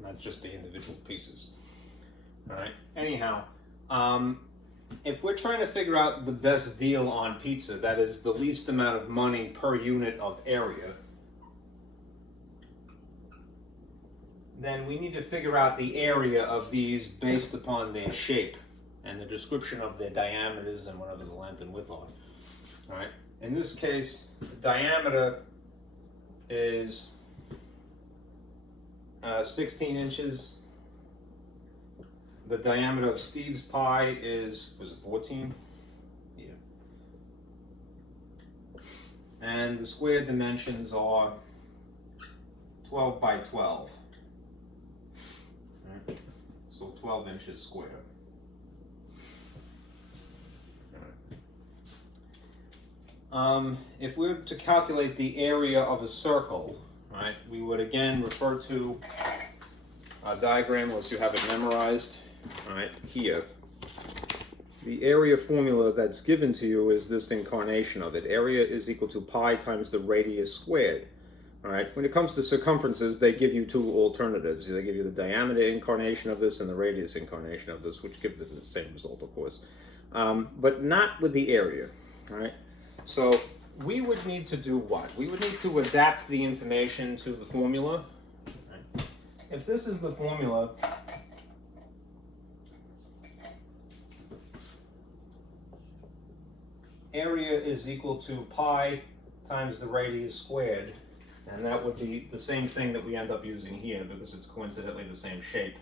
not just the individual pieces. All right, anyhow, if we're trying to figure out the best deal on pizza, that is the least amount of money per unit of area, then we need to figure out the area of these based upon their shape and the description of their diameters and whatever the length and width are. All right. In this case, the diameter is 16 inches. The diameter of Steve's pie was it 14? Yeah. And the square dimensions are 12 by 12. Right. So 12 inches square. Right. If we were to calculate the area of a circle, right, we would again refer to diagram unless you have it memorized. All right, here. The area formula that's given to you is this incarnation of it. Area is equal to pi times the radius squared. All right, when it comes to circumferences, they give you two alternatives. They give you the diameter incarnation of this and the radius incarnation of this, which give them the same result, of course. But not with the area, all right? So we would need to do what? We would need to adapt the information to the formula. Right? If this is the formula, area is equal to pi times the radius squared, and that would be the same thing that we end up using here because it's coincidentally the same shape.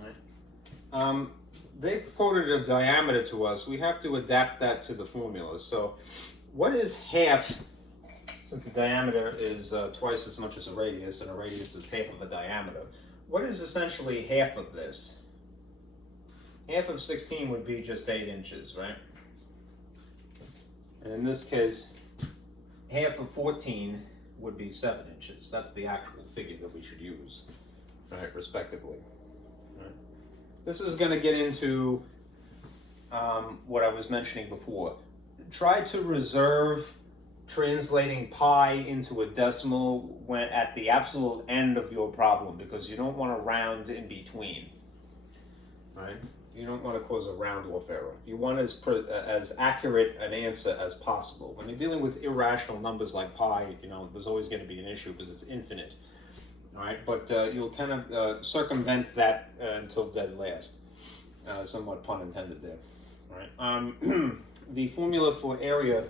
Right. They've quoted a diameter to us. We have to adapt that to the formula. So what is half, since the diameter is twice as much as a radius, and a radius is half of a diameter, what is essentially half of this? Half of 16 would be just 8 inches, right? And in this case, half of 14 would be 7 inches. That's the actual figure that we should use, right, respectively. Right. This is going to get into what I was mentioning before. Try to reserve translating pi into a decimal when at the absolute end of your problem, because you don't want to round in between, right? You don't want to cause a round-off error. You want as accurate an answer as possible. When you're dealing with irrational numbers like pi, there's always going to be an issue because it's infinite. All right, but you'll kind of circumvent that until dead last. Somewhat pun intended there. All right. The formula for area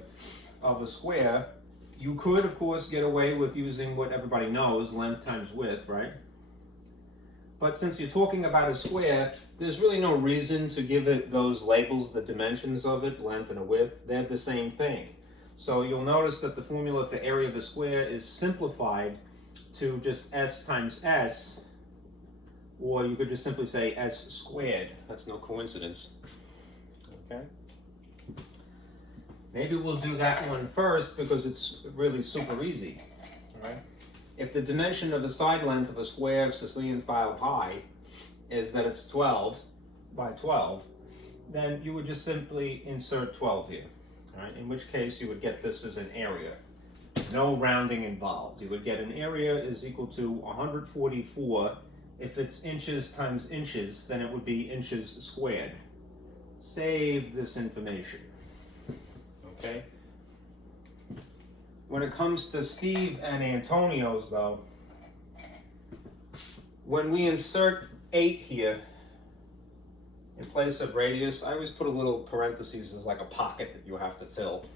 of a square, you could, of course, get away with using what everybody knows, length times width, right? But since you're talking about a square, there's really no reason to give it those labels, the dimensions of it, length and a width. They're the same thing. So you'll notice that the formula for area of a square is simplified to just s times s, or you could just simply say s squared. That's no coincidence. Okay. Maybe we'll do that one first because it's really super easy. All right. If the dimension of the side length of a square of Sicilian style pi is that it's 12 by 12, then you would just simply insert 12 here, all right? In which case you would get this as an area. No rounding involved. You would get an area is equal to 144. If it's inches times inches, then it would be inches squared. Save this information, okay? When it comes to Steve and Antonio's, though, when we insert 8 here in place of radius, I always put a little parentheses as like a pocket that you have to fill.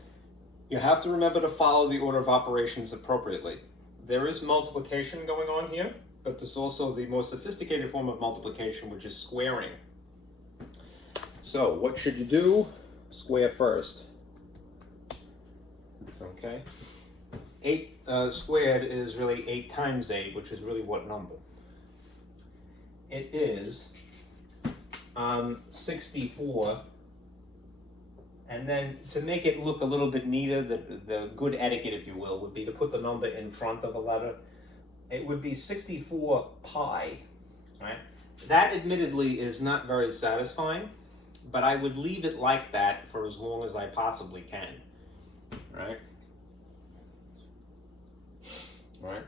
You have to remember to follow the order of operations appropriately. There is multiplication going on here, but there's also the more sophisticated form of multiplication, which is squaring. So what should you do? Square first. Okay. 8 squared is really 8 times 8, which is really what number? It is 64. And then to make it look a little bit neater, the good etiquette, if you will, would be to put the number in front of a letter. It would be 64 pi, right? That admittedly is not very satisfying, but I would leave it like that for as long as I possibly can, right? Right.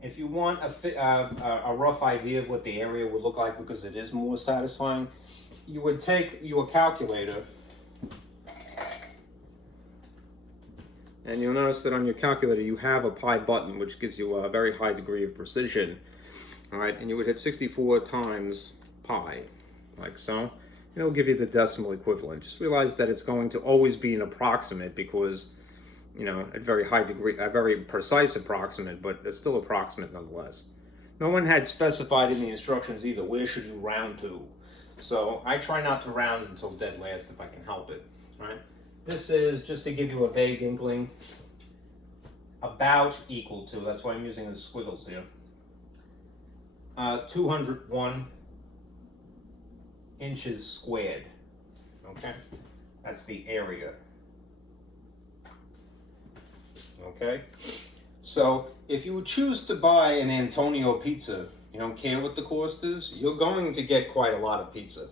If you want a rough idea of what the area would look like, because it is more satisfying, you would take your calculator, and you'll notice that on your calculator you have a pi button, which gives you a very high degree of precision. All right, and you would hit 64 times pi, like so. It'll give you the decimal equivalent. Just realize that it's going to always be an approximate because, a very high degree, a very precise approximate, but it's still approximate nonetheless. No one had specified in the instructions either, where should you round to? So I try not to round until dead last if I can help it, right? This is, just to give you a vague inkling, about equal to, that's why I'm using the squiggles here, 201 inches squared, okay? That's the area. Okay, So if you would choose to buy an Antonio pizza, you don't care what the cost is, you're going to get quite a lot of pizza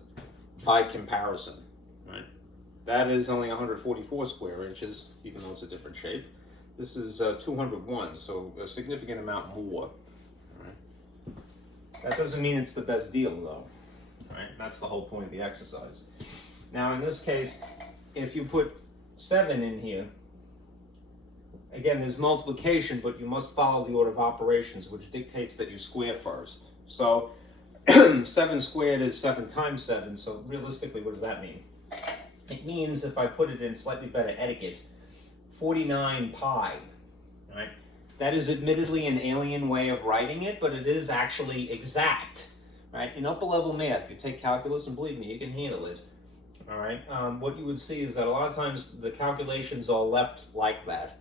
by comparison, right? That is only 144 square inches, even though it's a different shape. This is 201, so a significant amount more, right? That doesn't mean it's the best deal, though, right? That's the whole point of the exercise. Now, in this case, if you put 7 in here, again, there's multiplication, but you must follow the order of operations, which dictates that you square first. So 7 squared is 7 times 7, so realistically, what does that mean? It means, if I put it in slightly better etiquette, 49 pi, right? That is admittedly an alien way of writing it, but it is actually exact, right? In upper level math, if you take calculus, and believe me, you can handle it, all right? What you would see is that a lot of times the calculations are left like that.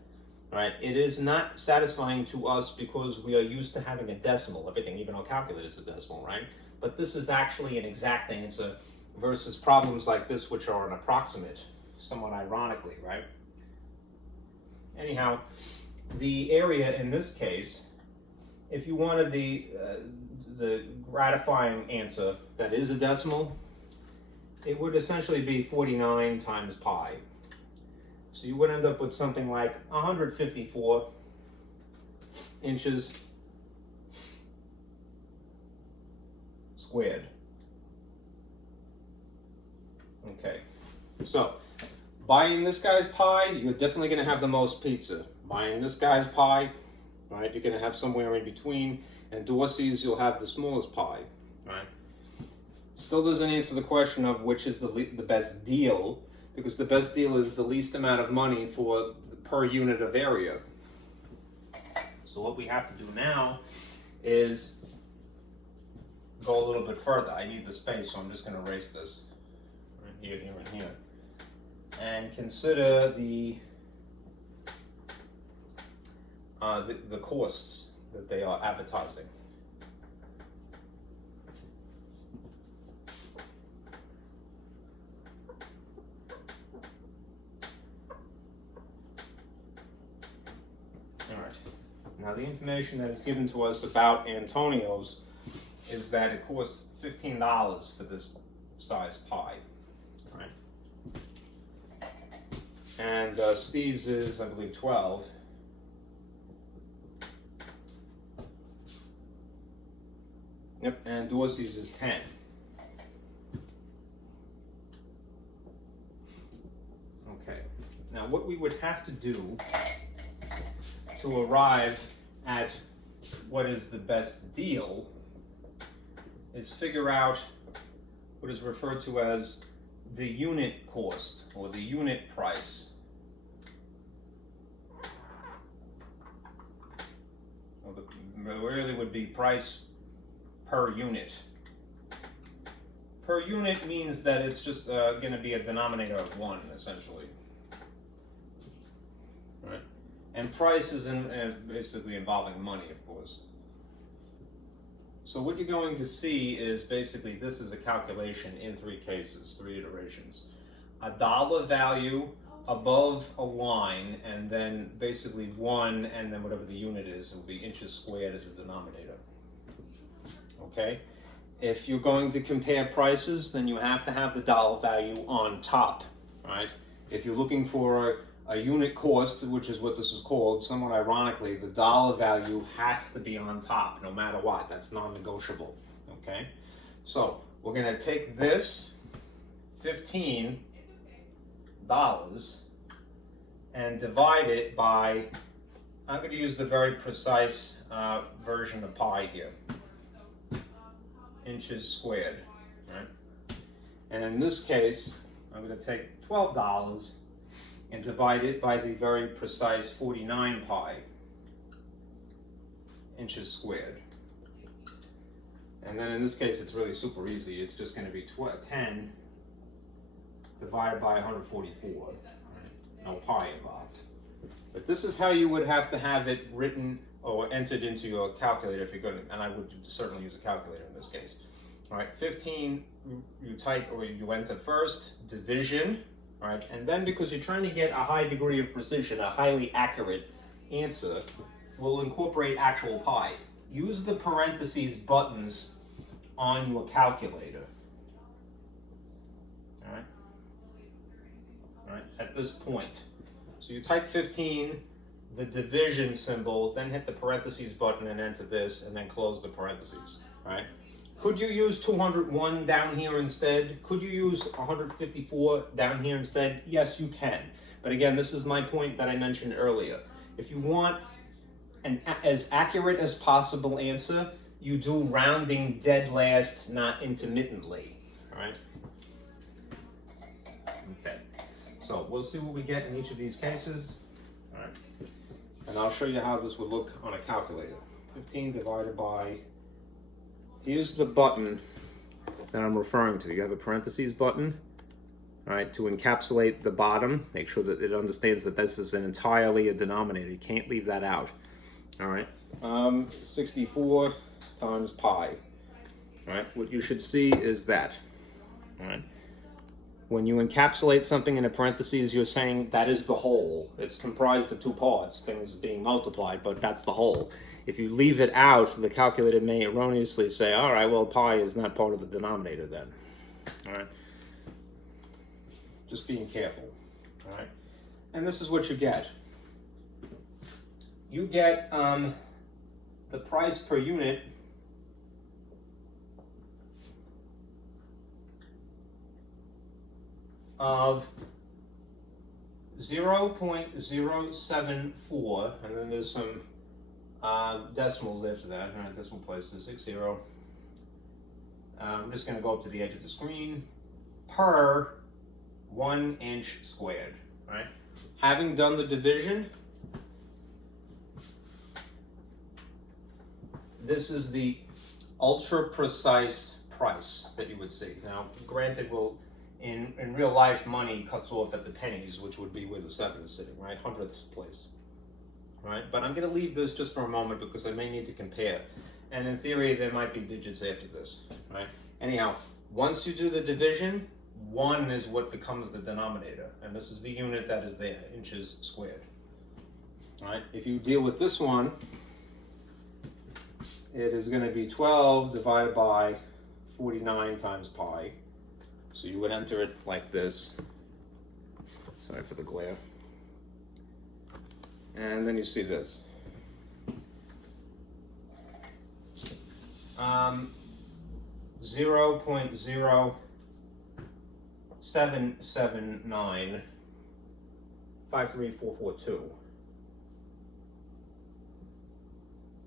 Right? It is not satisfying to us because we are used to having a decimal. Everything, even our calculator, is a decimal, right? But this is actually an exact answer versus problems like this, which are an approximate, somewhat ironically, right? Anyhow, the area in this case, if you wanted the gratifying answer that is a decimal, it would essentially be 49 times pi. So you would end up with something like 154 inches squared. Okay, so buying this guy's pie, you're definitely going to have the most pizza. Buying this guy's pie, right, you're going to have somewhere in between. And Dorsey's, you'll have the smallest pie, right? Still doesn't answer the question of which is the best deal, because the best deal is the least amount of money for per unit of area. So what we have to do now is go a little bit further. I need the space, so I'm just going to erase this. Right here, here, and here. And consider the costs that they are advertising. Now, the information that is given to us about Antonio's is that it costs $15 for this size pie, right? And Steve's is, I believe, 12. Yep, and Dorsey's is 10. Okay, now what we would have to do to arrive at what is the best deal is figure out what is referred to as the unit cost or the unit price. Well, really would be price per unit. Per unit means that it's just going to be a denominator of 1, essentially. Right? And price is basically involving money, of course. So what you're going to see is basically this is a calculation in 3 cases, 3 iterations. A dollar value above a line, and then basically 1, and then whatever the unit is, it will be inches squared as a denominator. Okay? If you're going to compare prices, then you have to have the dollar value on top, right? If you're looking for a unit cost, which is what this is called, somewhat ironically, the dollar value has to be on top, no matter what. That's non-negotiable, okay? So we're going to take this $15 and divide it by, I'm going to use the very precise version of pi here, inches squared, right? And in this case, I'm going to take $12 and divide it by the very precise 49 pi inches squared. And then in this case, it's really super easy. It's just going to be 10 divided by 144. Right? No pi involved. But this is how you would have to have it written or entered into your calculator if you're going to, and I would certainly use a calculator in this case. All right, 15, you type or you enter first, division, right? And then because you're trying to get a high degree of precision, a highly accurate answer, will incorporate actual pi. Use the parentheses buttons on your calculator. All right? All right, at this point. So you type 15, the division symbol, then hit the parentheses button and enter this, and then close the parentheses. All right? Could you use 201 down here instead? Could you use 154 down here instead? Yes, you can. But again, this is my point that I mentioned earlier. If you want an as accurate as possible answer, you do rounding dead last, not intermittently. All right? Okay. So we'll see what we get in each of these cases. All right. And I'll show you how this would look on a calculator. 15 divided by, here's the button that I'm referring to. You have a parentheses button, all right, to encapsulate the bottom. Make sure that it understands that this is entirely a denominator. You can't leave that out. All right. 64 times pi. All right. What you should see is that. All right. When you encapsulate something in a parentheses, you're saying that is the whole. It's comprised of two parts, things being multiplied, but that's the whole. If you leave it out, the calculator may erroneously say, all right, well, pi is not part of the denominator then. All right. Just being careful. All right. And this is what you get. You get the price per unit of 0.074, and then there's some decimals after that, right? Decimal places, 60. I'm just going to go up to the edge of the screen, per 1 inch squared, right? Having done the division, this is the ultra precise price that you would see. Now, granted, in real life, money cuts off at the pennies, which would be where the 7 is sitting, right? 100th place, right? But I'm going to leave this just for a moment because I may need to compare. And in theory, there might be digits after this, right? Anyhow, once you do the division, 1 is what becomes the denominator. And this is the unit that is there, inches squared. All right? If you deal with this one, it is going to be 12 divided by 49 times pi. So you would enter it like this. Sorry for the glare. And then you see this. 0.0779 53442.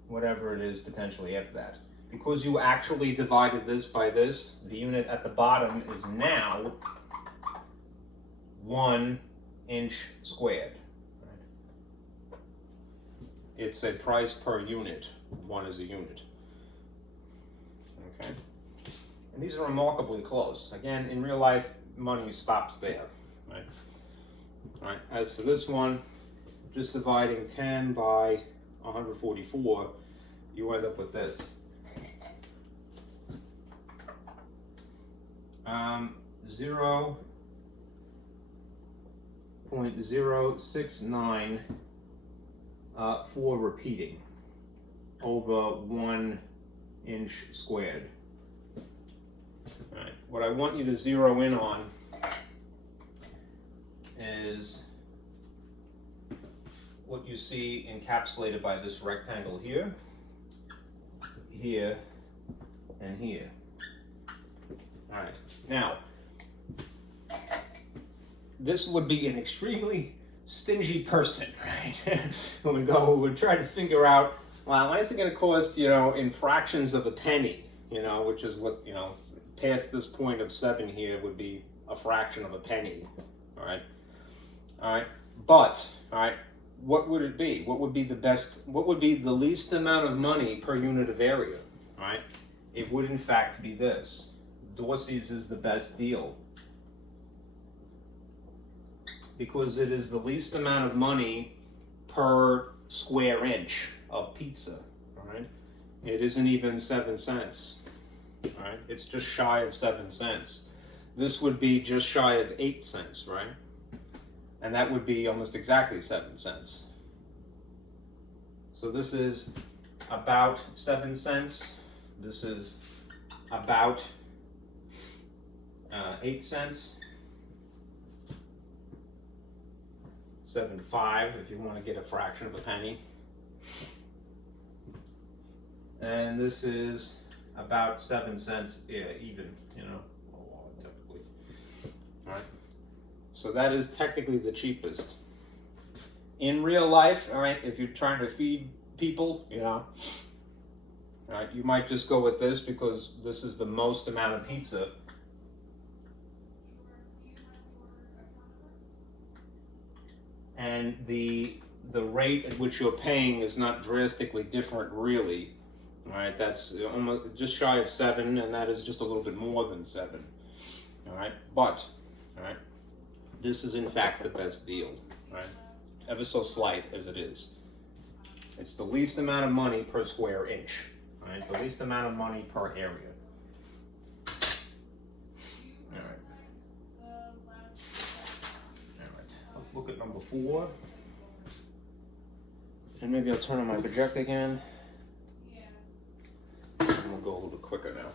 Whatever it is potentially after that. Because you actually divided this by this, the unit at the bottom is now 1 inch squared. Right? It's a price per unit. 1 is a unit. Okay. And these are remarkably close. Again, in real life, money stops there. Right? All right. As for this one, just dividing 10 by 144, you end up with this. 0.069 for repeating over 1 inch squared. All right. What I want you to zero in on is what you see encapsulated by this rectangle here, here, and here. All right. Now, this would be an extremely stingy person, right? who would try to figure out, well, what is it going to cost, in fractions of a penny, which is what, past this point of 7 here would be a fraction of a penny, all right? All right. But, all right, what would it be? What would be the least amount of money per unit of area, all right? It would, in fact, be this. Dorsey's is the best deal because it is the least amount of money per square inch of pizza, all right? It isn't even 7 cents, all right? It's just shy of 7 cents. This would be just shy of 8 cents, right? And that would be almost exactly 7 cents. So this is about 7 cents. This is about 8 cents. 7.5 if you want to get a fraction of a penny. And this is about 7 cents even, you know, typically. All right. So that is technically the cheapest. In real life, all right, if you're trying to feed people, you know, all right, you might just go with this because this is the most amount of pizza. And the rate at which you're paying is not drastically different, really. All right, that's almost just shy of 7, and that is just a little bit more than 7. All right, but all right, this is in fact the best deal. All right, ever so slight as it is. It's the least amount of money per square inch. All right, the least amount of money per area. All right. All right. Let's look at number 4. And maybe I'll turn on my projector again. And we'll go a little bit quicker now.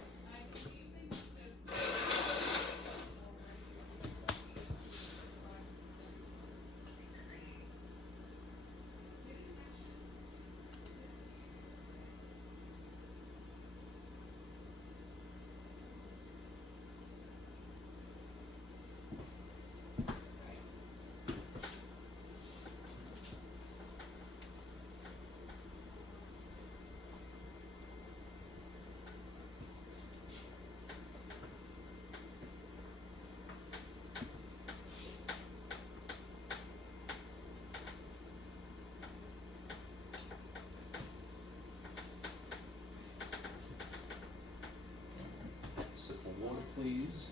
Sip of water, please.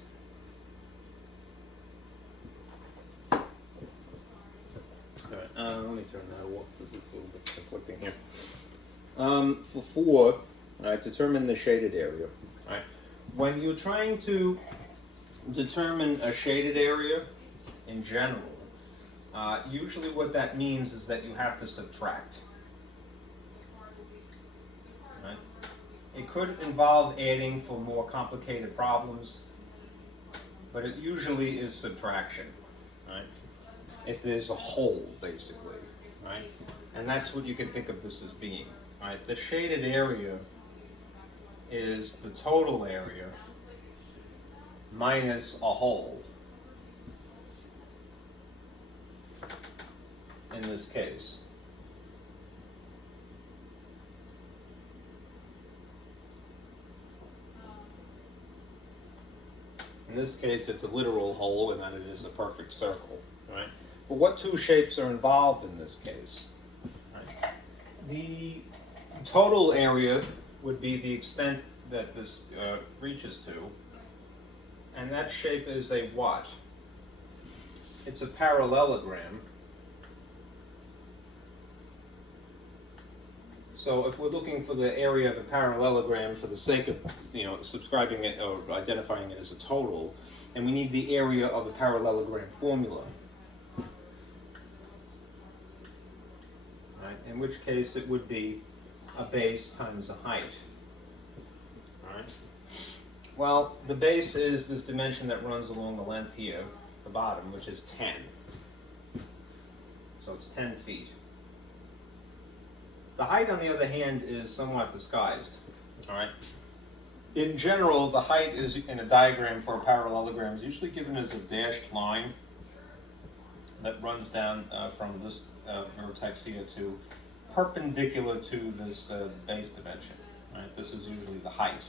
All right, let me turn that off because it's a little bit conflicting here. For 4, all right, determine the shaded area. All right, when you're trying to determine a shaded area in general, usually what that means is that you have to subtract. Right? It could involve adding for more complicated problems, but it usually is subtraction. Right? If there's a hole, basically, right? And that's what you can think of this as being, right? The shaded area is the total area minus a hole, in this case. In this case, it's a literal hole, and that it is a perfect circle, right? But what two shapes are involved in this case? Right? The total area would be the extent that this reaches to, and that shape is a what? It's a parallelogram. So if we're looking for the area of a parallelogram for the sake of, subscribing it or identifying it as a total, and we need the area of a parallelogram formula. Right? In which case it would be a base times a height. All right? Well, the base is this dimension that runs along the length here, the bottom, which is 10. So it's 10 feet. The height, on the other hand, is somewhat disguised. All right? In general, the height is in a diagram for a parallelogram is usually given as a dashed line that runs down from this vertex here to perpendicular to this base dimension. Right? This is usually the height.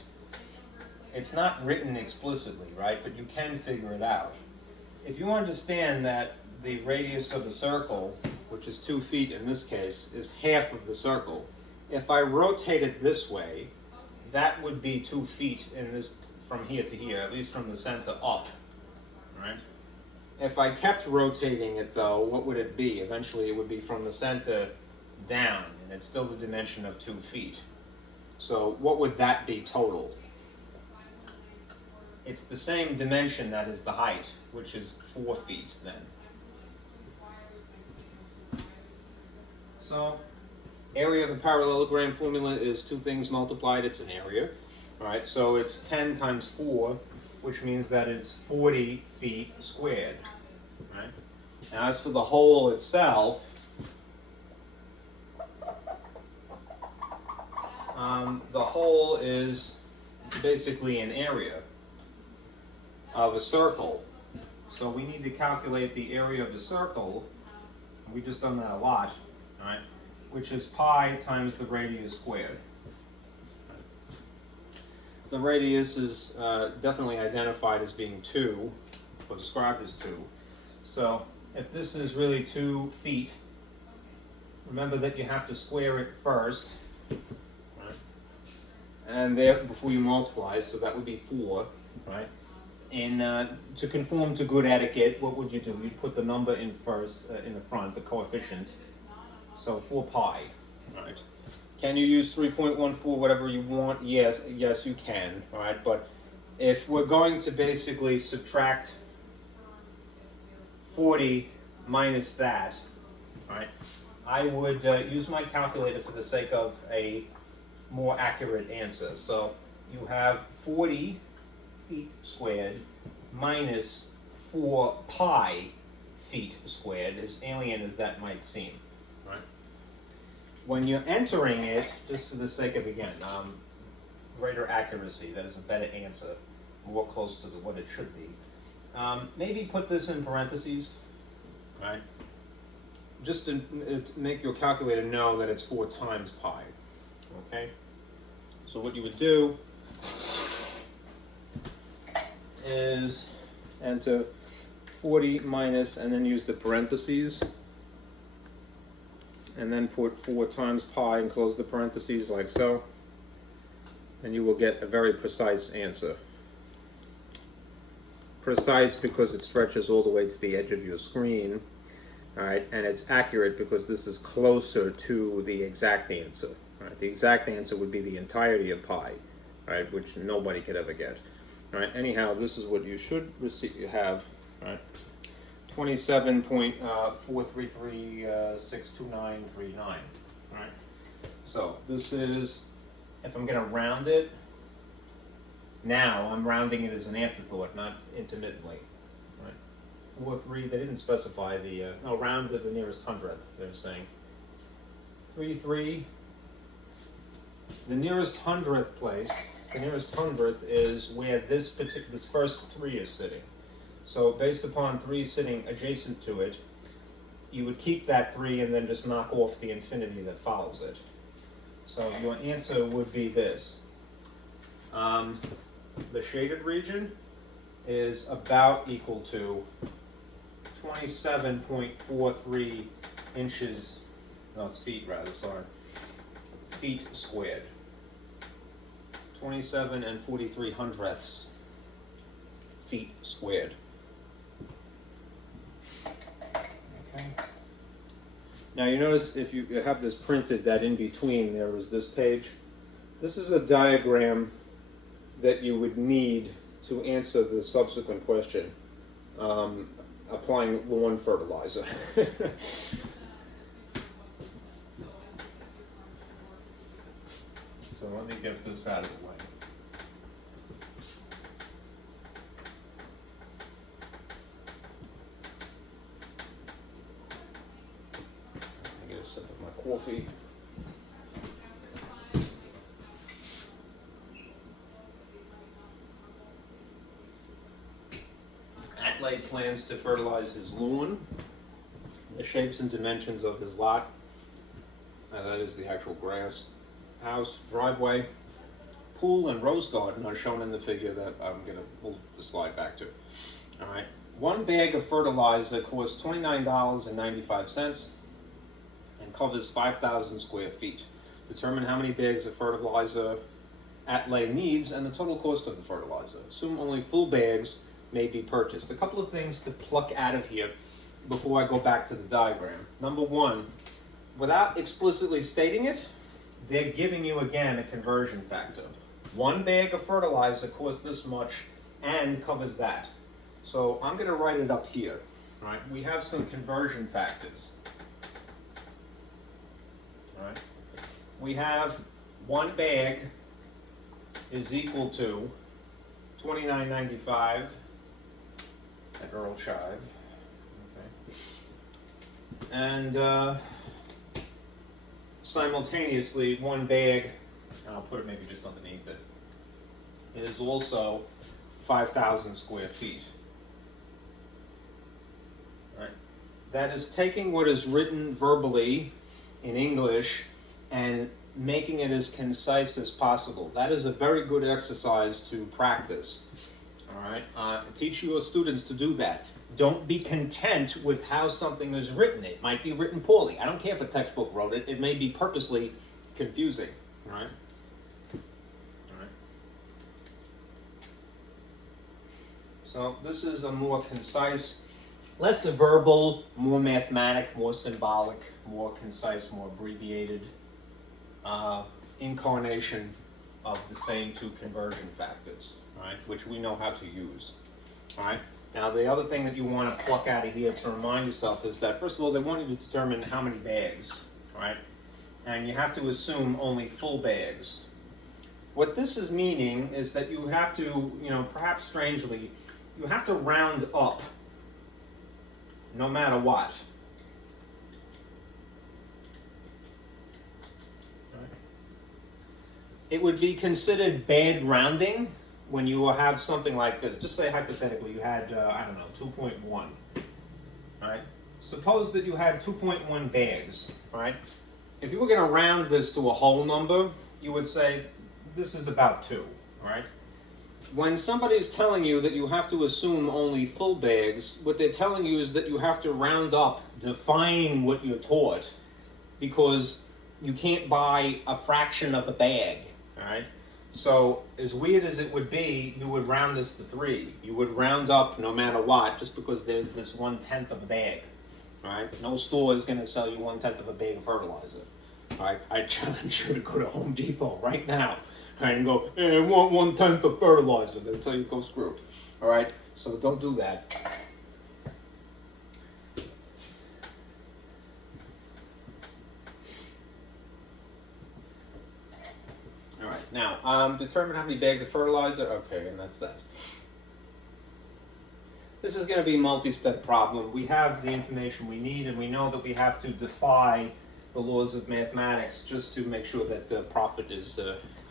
It's not written explicitly, right? But you can figure it out. If you understand that the radius of a circle, which is 2 feet in this case, is half of the circle, if I rotate it this way, that would be 2 feet in this from here to here, at least from the center up, right? If I kept rotating it though, what would it be? Eventually it would be from the center down, and it's still the dimension of 2 feet. So what would that be total? It's the same dimension that is the height, which is 4 feet then. So Area of a parallelogram formula is two things multiplied, it's an area. All right, so it's 10 times 4, which means that it's 40 feet squared. Right? Now, as for the hole itself, the hole is basically an area of a circle. So we need to calculate the area of the circle. We've just done that a lot, right? Which is pi times the radius squared. The radius is definitely identified as being 2, or described as 2. So if this is really 2 feet, remember that you have to square it first, right? And there before you multiply, so that would be 4, right? And to conform to good etiquette, what would you do? You'd put the number in first, in the front, the coefficient. So 4 pi, right? Can you use 3.14, whatever you want? Yes, you can, all right? But if we're going to basically subtract 40 minus that, right, I would use my calculator for the sake of a more accurate answer. So you have 40 feet squared minus 4 pi feet squared, as alien as that might seem, right? When you're entering it, just for the sake of, again, greater accuracy, that is a better answer, more close to what it should be, maybe put this in parentheses, right? Just to make your calculator know that it's 4 times pi, okay? So what you would do is enter 40 minus, and then use the parentheses, and then put 4 times pi and close the parentheses like so, and you will get a very precise answer. Precise because it stretches all the way to the edge of your screen, all right, and it's accurate because this is closer to the exact answer. Right? The exact answer would be the entirety of pi, right, which nobody could ever get. All right. Anyhow, this is what you should have, right? 27.433,62939. Right. So this is, if I'm going to round it, now I'm rounding it as an afterthought, not intermittently. Right. 4.3. They didn't specify the round to the nearest hundredth. They're saying 3.3. The nearest hundredth place. The nearest hundredth is where this first 3 is sitting. So based upon 3 sitting adjacent to it, you would keep that 3 and then just knock off the infinity that follows it. So your answer would be this. The shaded region is about equal to 27.43 inches, no, it's feet rather, sorry, feet squared. 27 and 43 hundredths feet squared. Okay. Now you notice if you have this printed, that in between there is this page. This is a diagram that you would need to answer the subsequent question, applying lawn fertilizer. So let me get this out of the way. I get a sip of my coffee. Atley plans to fertilize his lawn. The shapes and dimensions of his lot, that is the actual grass, house, driveway, pool, and rose garden are shown in the figure that I'm going to move the slide back to. All right. 1 bag of fertilizer costs $29.95 and covers 5,000 square feet. Determine how many bags of fertilizer Atley needs and the total cost of the fertilizer. Assume only full bags may be purchased. A couple of things to pluck out of here before I go back to the diagram. Number one, without explicitly stating it, they're giving you again a conversion factor. 1 bag of fertilizer costs this much and covers that. So I'm going to write it up here. All right, we have some conversion factors. All right, we have one bag is equal to $29.95 at Earl Shive. Okay. And simultaneously, one bag, and I'll put it maybe just underneath it, is also 5,000 square feet. Right. That is taking what is written verbally in English and making it as concise as possible. That is a very good exercise to practice. All right, teach your students to do that. Don't be content with how something is written. It might be written poorly. I don't care if a textbook wrote it. It may be purposely confusing. All right. All right. So this is a more concise, less verbal, more mathematic, more symbolic, more concise, more abbreviated incarnation of the same two conversion factors, right, which we know how to use. All right. Now, the other thing that you want to pluck out of here to remind yourself is that, first of all, they want you to determine how many bags, right? And you have to assume only full bags. What this is meaning is that you have to, perhaps strangely, you have to round up no matter what. It would be considered bad rounding when you have something like this. Just say hypothetically you had, 2.1, right? Suppose that you had 2.1 bags, right? If you were going to round this to a whole number, you would say this is about 2, right? When somebody is telling you that you have to assume only full bags, what they're telling you is that you have to round up, define what you're taught, because you can't buy a fraction of a bag. All right. So as weird as it would be, you would round this to 3. You would round up no matter what, just because there's this 1/10 of a bag. All right. No store is going to sell you 1/10 of a bag of fertilizer. All right. I challenge you to go to Home Depot right now, all right, and go, "Hey, I want 1/10 of fertilizer." They'll tell you go screw. All right. So don't do that. All right, now, determine how many bags of fertilizer. Okay, and that's that. This is going to be a multi-step problem. We have the information we need, and we know that we have to defy the laws of mathematics just to make sure that the profit is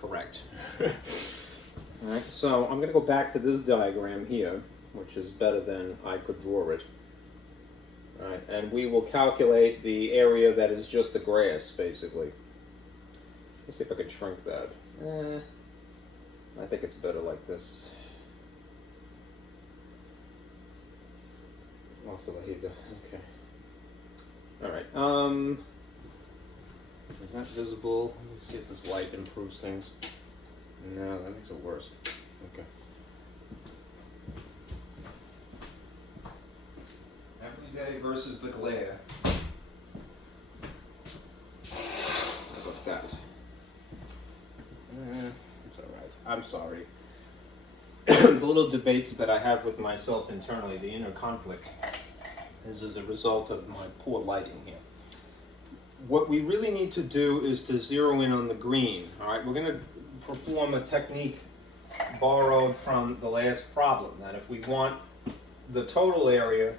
correct. All right, so I'm going to go back to this diagram here, which is better than I could draw it. All right, and we will calculate the area that is just the grass, basically. Let's see if I could shrink that. I think it's better like this. Also, okay. All right. Is that visible? Let me see if this light improves things. No, that makes it worse. Okay. Every day versus the glare. How about that? It's all right. I'm sorry. The little debates that I have with myself internally, the inner conflict, is as a result of my poor lighting here. What we really need to do is to zero in on the green. All right, we're going to perform a technique borrowed from the last problem, that if we want the total area,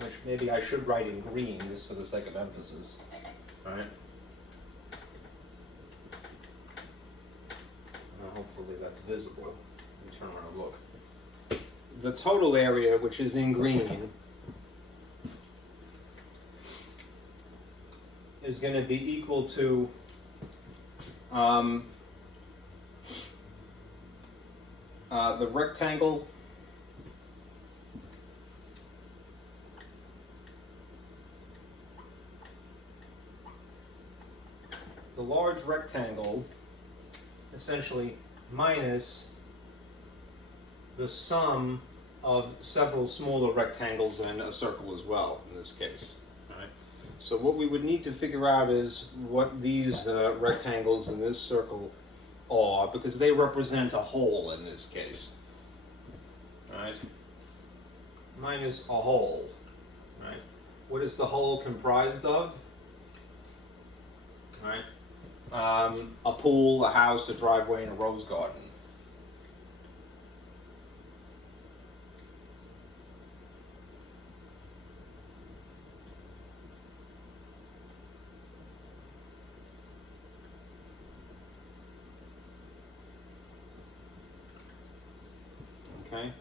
which maybe I should write in green just for the sake of emphasis, all right? Hopefully that's visible. Let me turn around and look. The total area, which is in green, is going to be equal to the rectangle the large rectangle essentially minus the sum of several smaller rectangles and a circle as well in this case. All right. So what we would need to figure out is what these rectangles in this circle are, because they represent a whole in this case. All right. Minus a whole. Right. What is the whole comprised of? right? A pool, a house, a driveway, and a rose garden. Okay?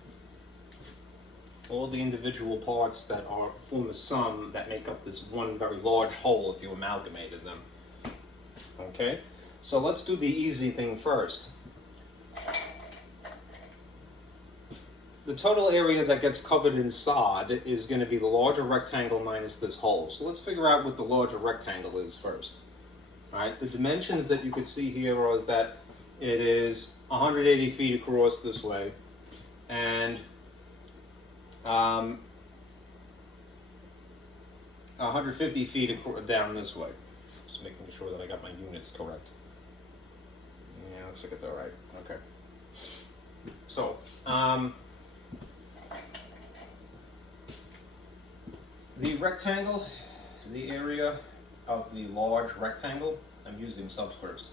All the individual parts that form the sum that make up this one very large whole if you amalgamated them. Okay? So let's do the easy thing first. The total area that gets covered in sod is going to be the larger rectangle minus this hole. So let's figure out what the larger rectangle is first. All right? The dimensions that you could see here are that it is 180 feet across this way, and 150 feet down this way. Just making sure that I got my units correct. Yeah, looks like it's all right. Okay. So, the rectangle, the area of the large rectangle, I'm using subscripts,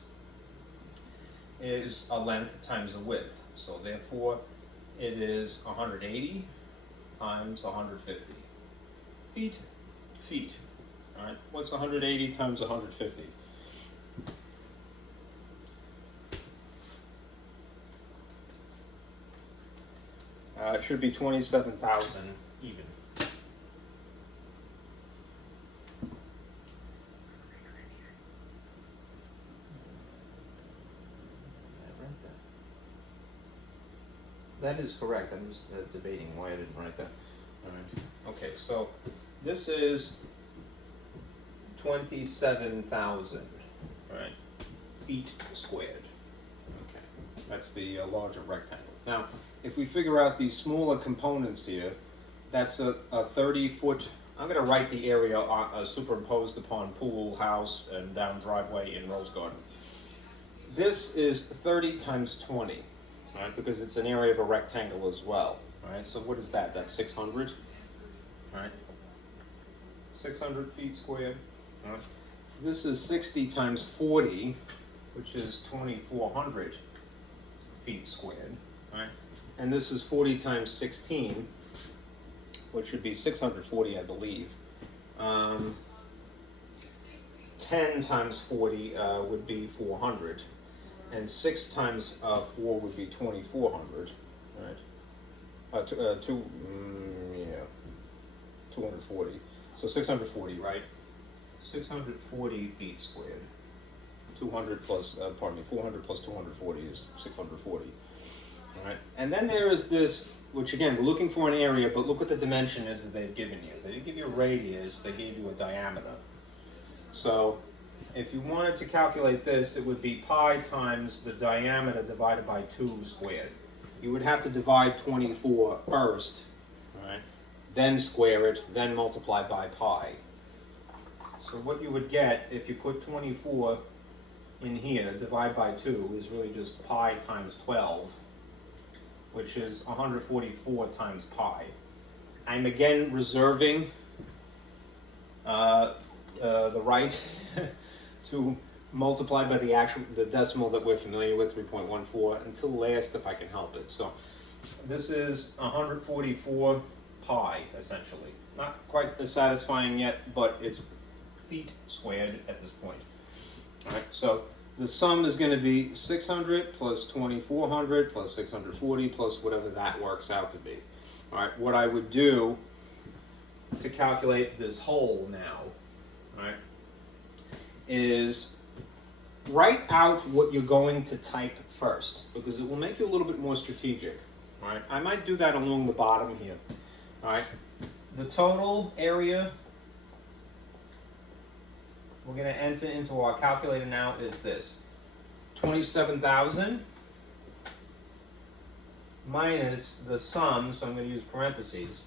is a length times a width. So therefore, it is 180 times 150. Feet. All right, what's 180 times 150? It should be 27,000 even. That is correct. I'm just debating why I didn't write that. All right. Okay, so this is 27,000, right, feet squared. Okay, that's the larger rectangle. Now, if we figure out these smaller components here, that's a 30-foot. I'm going to write the area superimposed upon pool, house, and down driveway in rose garden. This is 30 times 20. Right, because it's an area of a rectangle as well. Right, so what is that? That's 600. Right, 600 feet squared. Right. This is 60 times 40, which is 2,400 feet squared. Right, and this is 40 times 16, which would be 640, I believe. 10 times 40 would be 400. And 6 times 4 would be 2,400, right? 240. So 640, right? 640 feet squared. 200 plus, 400 plus 240 is 640. All right. And then there is this, which again, we're looking for an area, but look what the dimension is that they've given you. They didn't give you a radius, they gave you a diameter. So if you wanted to calculate this, it would be pi times the diameter divided by 2 squared. You would have to divide 24 first, right? Then square it, then multiply by pi. So what you would get if you put 24 in here, divide by 2, is really just pi times 12, which is 144 times pi. I'm again reserving the right to multiply by the decimal that we're familiar with, 3.14, until last if I can help it. So this is 144 pi, essentially. Not quite as satisfying yet, but it's feet squared at this point. All right, so the sum is going to be 600 plus 2,400 plus 640 plus whatever that works out to be. All right, what I would do to calculate this whole now, right, is write out what you're going to type first, because it will make you a little bit more strategic. All right, I might do that along the bottom here. All right, the total area we're going to enter into our calculator now is this: 27,000 minus the sum, so I'm going to use parentheses,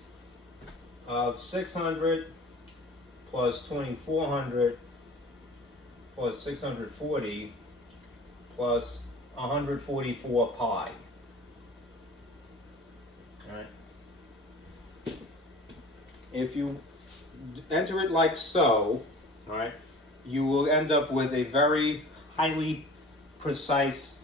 of 600 plus 2,400 plus 640 plus 144 pi. All right. If you enter it like so, all right, you will end up with a very highly precise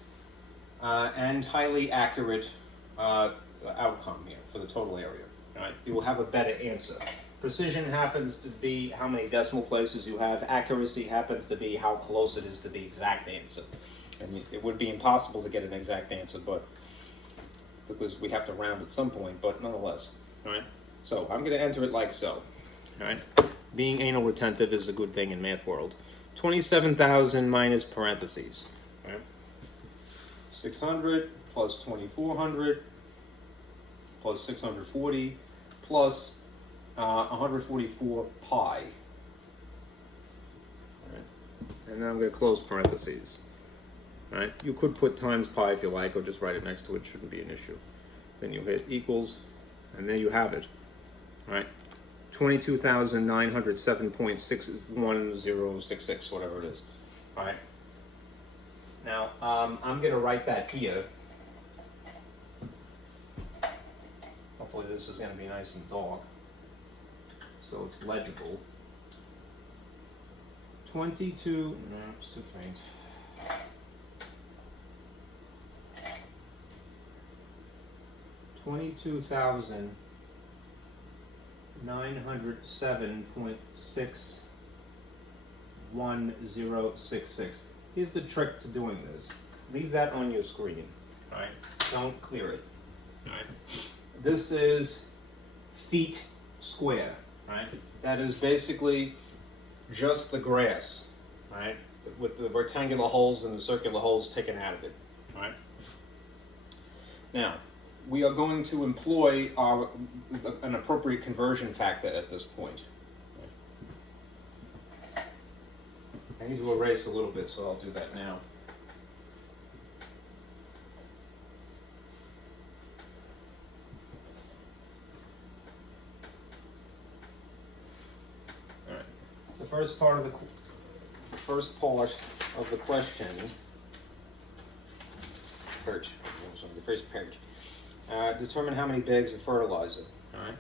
and highly accurate outcome here for the total area. Right? You will have a better answer. Precision happens to be how many decimal places you have. Accuracy happens to be how close it is to the exact answer. I mean, it would be impossible to get an exact answer, but because we have to round at some point, but nonetheless. All right. So I'm going to enter it like so. All right. Being anal retentive is a good thing in math world. 27,000 minus parentheses. All right. 600 plus 2,400 plus 640 plus 144 pi. All right. And then I'm going to close parentheses. All right. You could put times pi if you like, or just write it next to it. Shouldn't be an issue. Then you hit equals, and there you have it. All right. 22,907.61066, whatever it is. All right. Now, I'm going to write that here. Hopefully this is going to be nice and dark, so it's legible. 22, no, it's too faint. $22,907.61066. Here's the trick to doing this. Leave that on your screen, all right? Don't clear it, all right? This is feet square, right? That is basically just the grass, right? With the rectangular holes and the circular holes taken out of it, right? Now, we are going to employ an appropriate conversion factor at this point. Right? I need to erase a little bit, so I'll do that now. All right. The first part of the question. The first part. Determine how many bags of fertilizer. All right.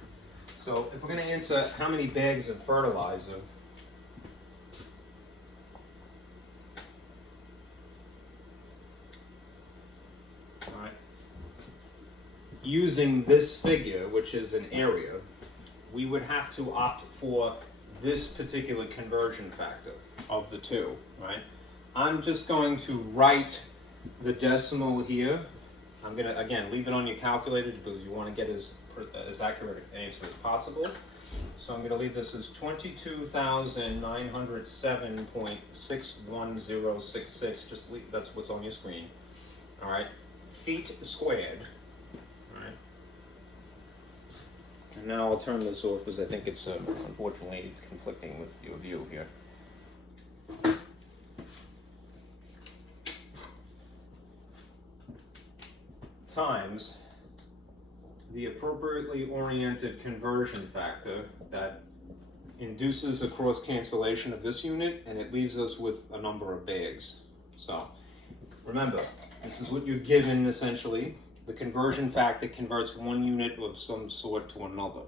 So if we're going to answer how many bags of fertilizer, all right, using this figure, which is an area, we would have to opt for this particular conversion factor of the two. Right. I'm just going to write the decimal here. I'm going to, again, leave it on your calculator because you want to get as accurate an answer as possible. So I'm going to leave this as 22,907.61066. Just leave, that's what's on your screen. All right. Feet squared. All right. And now I'll turn this off because I think it's unfortunately conflicting with your view here. Times the appropriately oriented conversion factor that induces a cross cancellation of this unit, and it leaves us with a number of bags. So remember, this is what you're given essentially. The conversion factor converts one unit of some sort to another.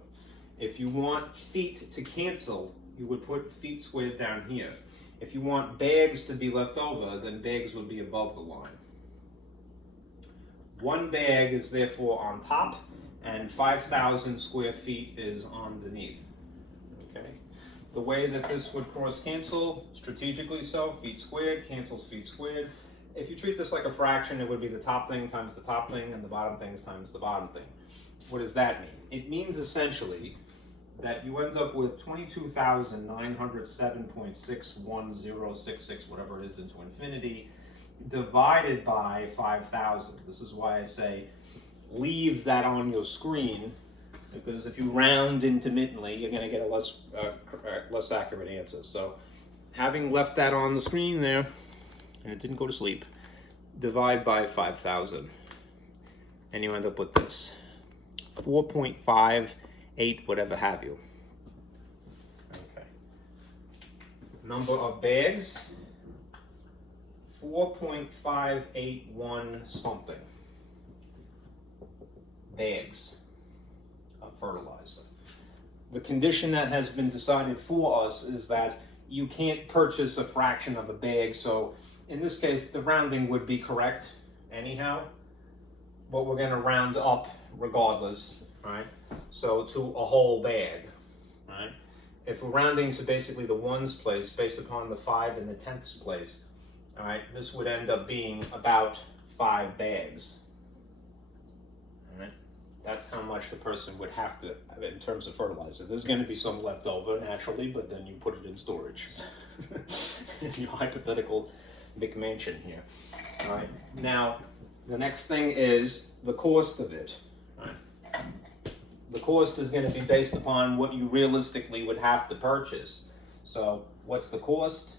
If you want feet to cancel, you would put feet squared down here. If you want bags to be left over, then bags would be above the line. One bag is therefore on top, and 5,000 square feet is underneath. Okay. The way that this would cross cancel, strategically so, feet squared cancels feet squared. If you treat this like a fraction, it would be the top thing times the top thing, and the bottom thing times the bottom thing. What does that mean? It means essentially that you end up with 22,907.61066, whatever it is, into infinity, divided by 5,000. This is why I say leave that on your screen, because if you round intermittently, you're going to get a less accurate answer. So having left that on the screen there, and it didn't go to sleep, divide by 5,000, and you end up with this 4.58 whatever have you. Okay. Number of bags, 4.581 something bags of fertilizer. The condition that has been decided for us is that you can't purchase a fraction of a bag, so in this case, the rounding would be correct anyhow, but we're going to round up regardless, right? So to a whole bag, right? If we're rounding to basically the ones place based upon the 5 and the tenths place, all right, this would end up being about 5 bags. All right, that's how much the person would have to, in terms of fertilizer. There's going to be some left over naturally, but then you put it in storage. In your hypothetical McMansion here. All right, now the next thing is the cost of it. All right. The cost is going to be based upon what you realistically would have to purchase. So what's the cost?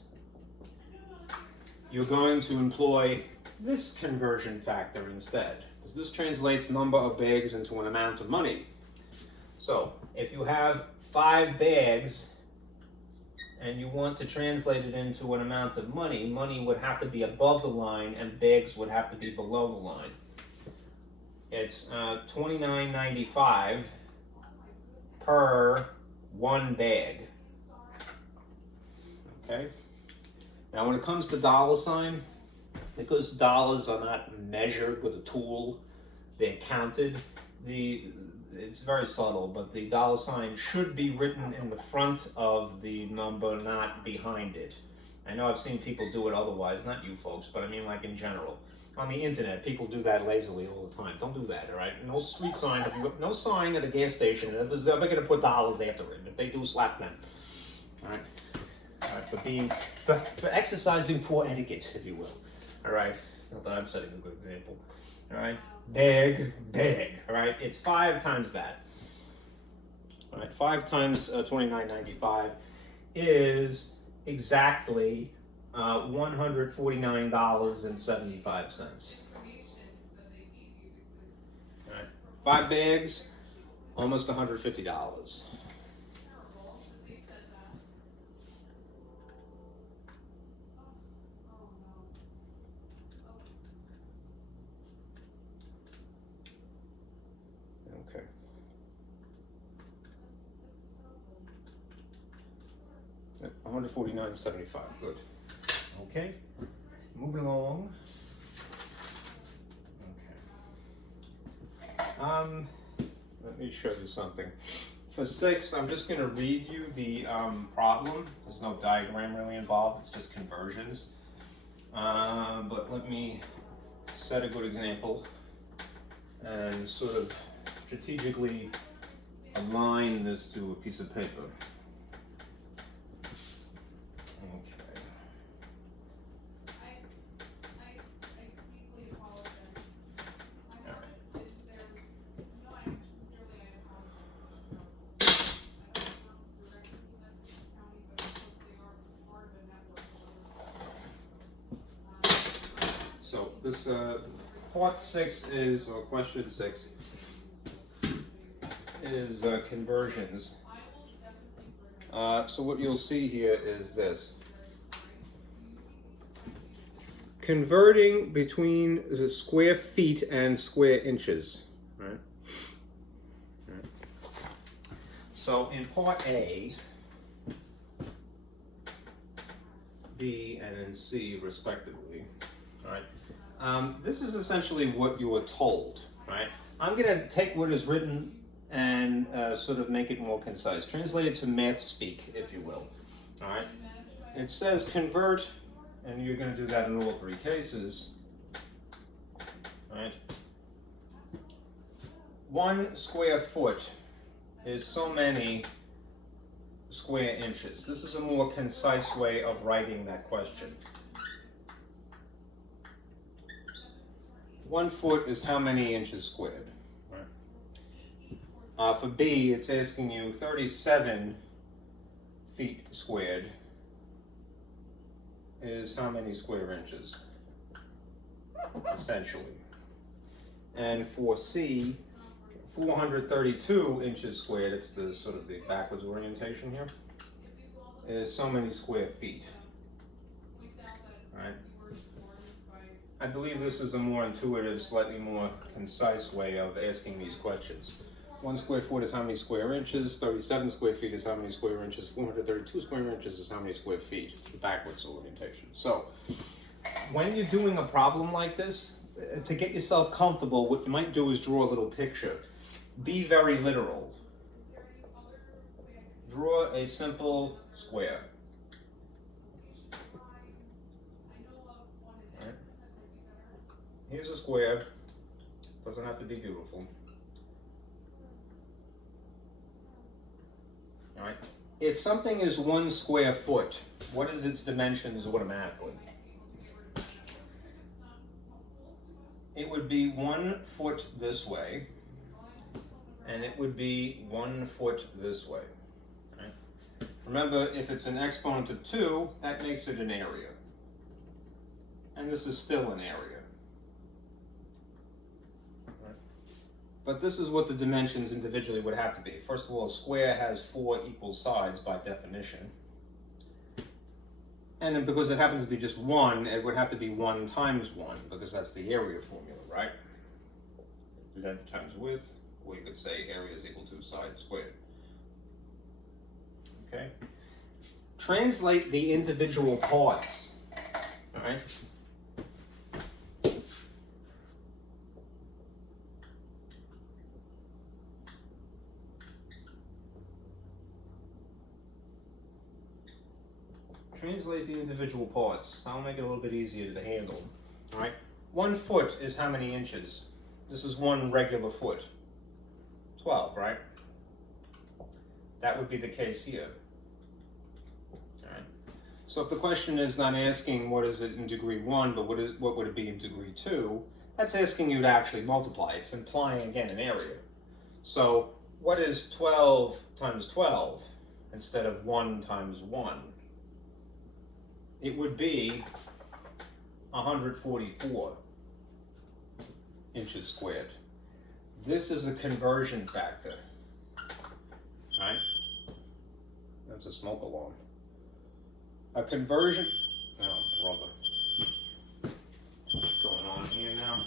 You're going to employ this conversion factor instead, because this translates number of bags into an amount of money. So if you have 5 bags and you want to translate it into an amount of money, money would have to be above the line and bags would have to be below the line. It's $29.95 per 1 bag. Okay. Now, when it comes to dollar sign, because dollars are not measured with a tool, they're counted. It's very subtle, but the dollar sign should be written in the front of the number, not behind it. I know I've seen people do it otherwise, not you folks, but I mean like in general. On the internet, people do that lazily all the time. Don't do that, all right? No street sign, no sign at a gas station that is ever going to put dollars after it. If they do, slap them. All right? All right, for exercising poor etiquette, if you will. All right? Not that I'm setting a good example. All right? Bag. All right? It's 5 times that. All right? 5 times $29.95 is exactly $149.75. All right, 5 bags, almost $150. Okay. $149.75. Good. Okay, moving along. Okay. Let me show you something. For 6, I'm just going to read you the problem. There's no diagram really involved. It's just conversions. But let me set a good example and sort of strategically align this to a piece of paper. So this part 6 is, or question 6, is conversions. So what you'll see here is this. Converting between the square feet and square inches. Right? So in part A, B, and in C respectively, all right? This is essentially what you were told, right? I'm going to take what is written and sort of make it more concise. Translate it to math speak, if you will, all right? It says convert, and you're going to do that in all 3 cases, all right? 1 square foot is so many square inches. This is a more concise way of writing that question. 1 foot is how many inches squared? Right. For B, it's asking you 37 feet squared is how many square inches, essentially. And for C, 432 inches squared, it's the sort of the backwards orientation here, is so many square feet. All right. I believe this is a more intuitive, slightly more concise way of asking these questions. 1 square foot is how many square inches, 37 square feet is how many square inches, 432 square inches is how many square feet. It's the backwards orientation. So when you're doing a problem like this, to get yourself comfortable, what you might do is draw a little picture. Be very literal. Draw a simple square. Right. Here's a square. Doesn't have to be beautiful. All right. If something is 1 square foot, what is its dimensions automatically? It would be 1 foot this way, and it would be 1 foot this way. Right? Remember, if it's an exponent of 2, that makes it an area. And this is still an area. Right? But this is what the dimensions individually would have to be. First of all, a square has 4 equal sides by definition. And then because it happens to be just 1, it would have to be 1 times 1, because that's the area formula, right? Length times width, or you could say area is equal to side squared. Okay? Translate the individual parts, all right? Translate the individual parts. I'll make it a little bit easier to handle. All right. 1 foot is how many inches? This is 1 regular foot. 12, right? That would be the case here. All right. So if the question is not asking what is it in degree 1, but what would it be in degree 2, that's asking you to actually multiply. It's implying, again, an area. So what is 12 times 12 instead of 1 times 1? It would be 144 inches squared. This is a conversion factor, right? That's a smoke alarm. A conversion, oh brother, what's going on here now?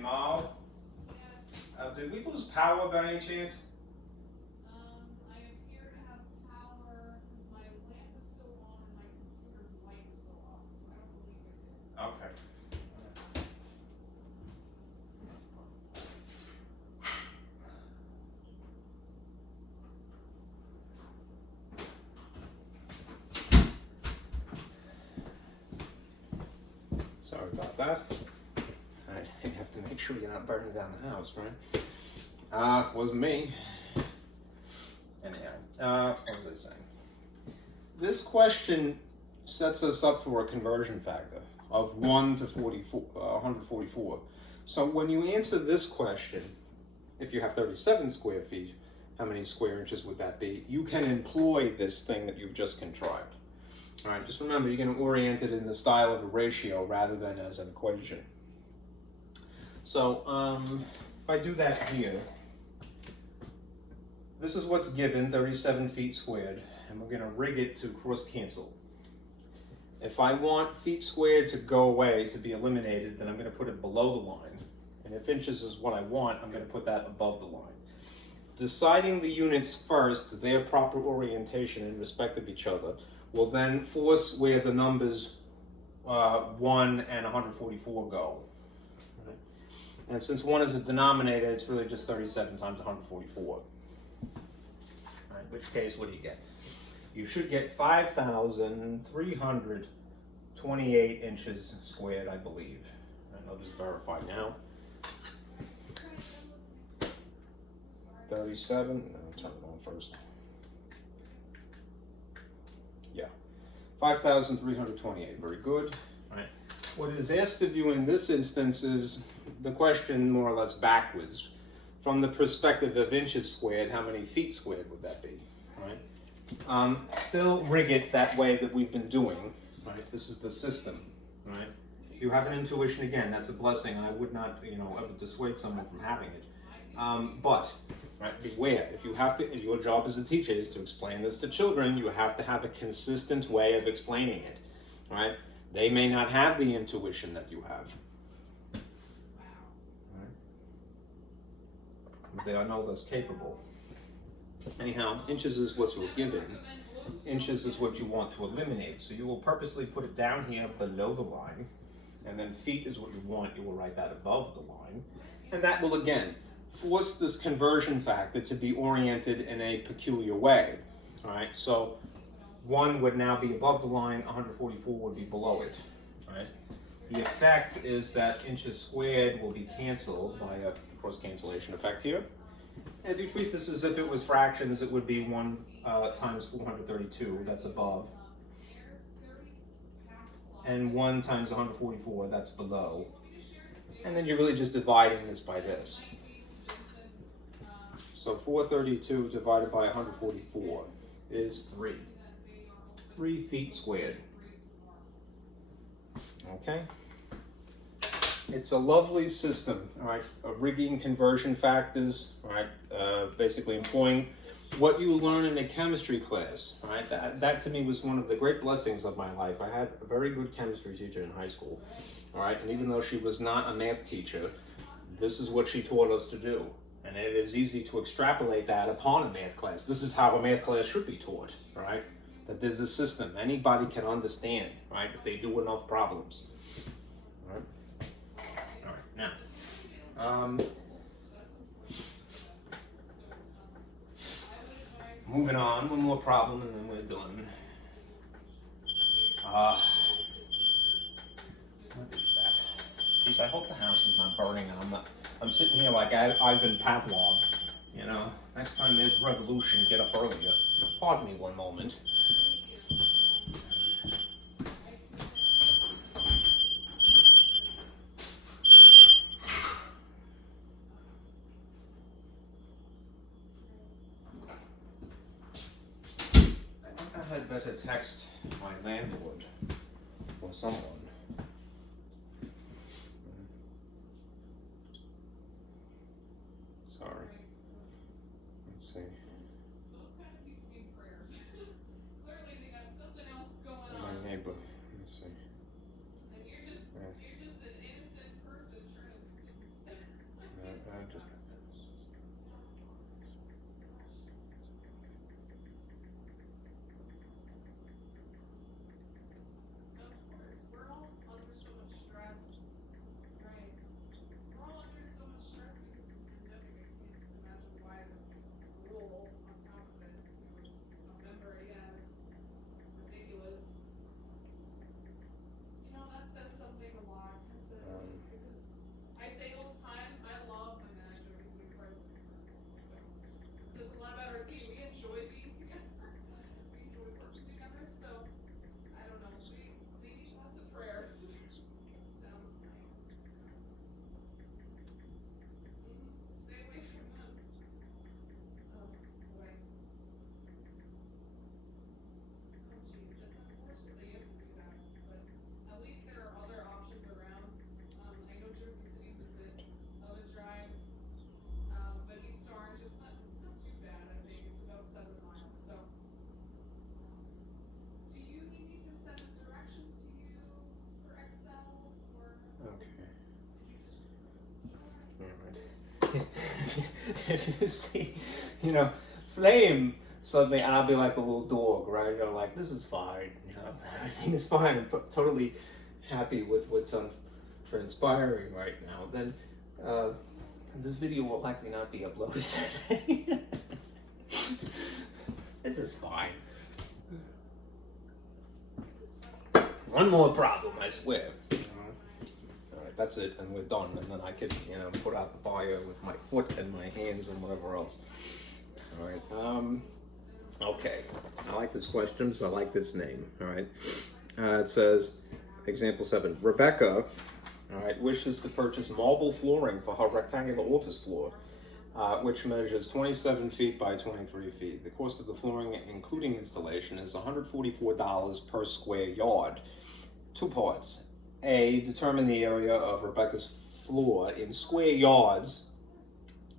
Mal? Yes. Did we lose power by any chance? I appear to have power because my lamp is still on and my computer's light is still off, so I don't believe it did. Okay. Sorry about that. I have to make sure you're not burning down the house, right? Wasn't me. Anyhow, what was I saying? This question sets us up for a conversion factor of 1 to 144. So when you answer this question, if you have 37 square feet, how many square inches would that be? You can employ this thing that you've just contrived. All right, just remember, you're going to orient it in the style of a ratio rather than as an equation. So if I do that here, this is what's given, 37 feet squared, and we're going to rig it to cross cancel. If I want feet squared to go away, to be eliminated, then I'm going to put it below the line. And if inches is what I want, I'm going to put that above the line. Deciding the units first, their proper orientation in respect of each other, will then force where the numbers 1 and 144 go. Right? And since 1 is a denominator, it's really just 37 times 144. Right? In which case, what do you get? You should get 5,328 inches squared, I believe. And I'll just verify now. 37, I'll turn it on first. Yeah, 5,328, very good. All right. What is asked of you in this instance is the question more or less backwards. From the perspective of inches squared, how many feet squared would that be? Right? Still rig it that way that we've been doing. Right? This is the system. Right? If you have an intuition, again, that's a blessing, and I would not, ever dissuade someone from having it. But right, beware. If your job as a teacher is to explain this to children, you have to have a consistent way of explaining it. Right? They may not have the intuition that you have. Right? But they are no less capable. Anyhow, inches is what you're given. Inches is what you want to eliminate. So you will purposely put it down here below the line. And then feet is what you want. You will write that above the line. And that will, again, force this conversion factor to be oriented in a peculiar way. All right, so 1 would now be above the line, 144 would be below it. Right? The effect is that inches squared will be canceled by a cross cancellation effect here. And if you treat this as if it was fractions, it would be 1 times 432, that's above. And 1 times 144, that's below. And then you're really just dividing this by this. So 432 divided by 144 is 3. 3 feet squared. Okay? It's a lovely system, all right, of rigging conversion factors, all right, basically employing what you learn in a chemistry class, all right. That to me was one of the great blessings of my life. I had a very good chemistry teacher in high school, all right, and even though she was not a math teacher, this is what she taught us to do. And it is easy to extrapolate that upon a math class. This is how a math class should be taught, right? That there's a system anybody can understand, right, if they do enough problems. All right. All right. Now, moving on, one more problem and then we're done. What is that? Geez, I hope the house is not burning and I'm sitting here like Ivan Pavlov, Next time there's revolution, get up earlier. Pardon me one moment. I think I had better text my landlord or someone. Sorry. Let's see. Those kind of people need prayers. Clearly they got something else going on. My neighbor. Let's see. And you're just an innocent person trying to do something. I just. Of course, we're all under so much stress, right? We're all under so much stress because of the pandemic. I can't imagine why the rule if you see, you know, flame suddenly, and I'll be like a little dog, right? You know, like, this is fine, you know, everything is fine. I'm totally happy with what's transpiring right now. Then this video will likely not be uploaded today. This is fine. One more problem, I swear. Alright, that's it, and we're done. And then I can, you know, put out the fire with my foot and my hands and whatever else. Alright, okay. I like this question, so I like this name. Alright. It says, example 7. Rebecca, alright, wishes to purchase marble flooring for her rectangular office floor, which measures 27 feet by 23 feet. The cost of the flooring, including installation, is $144 per square yard. 2 parts. A, determine the area of Rebecca's floor in square yards,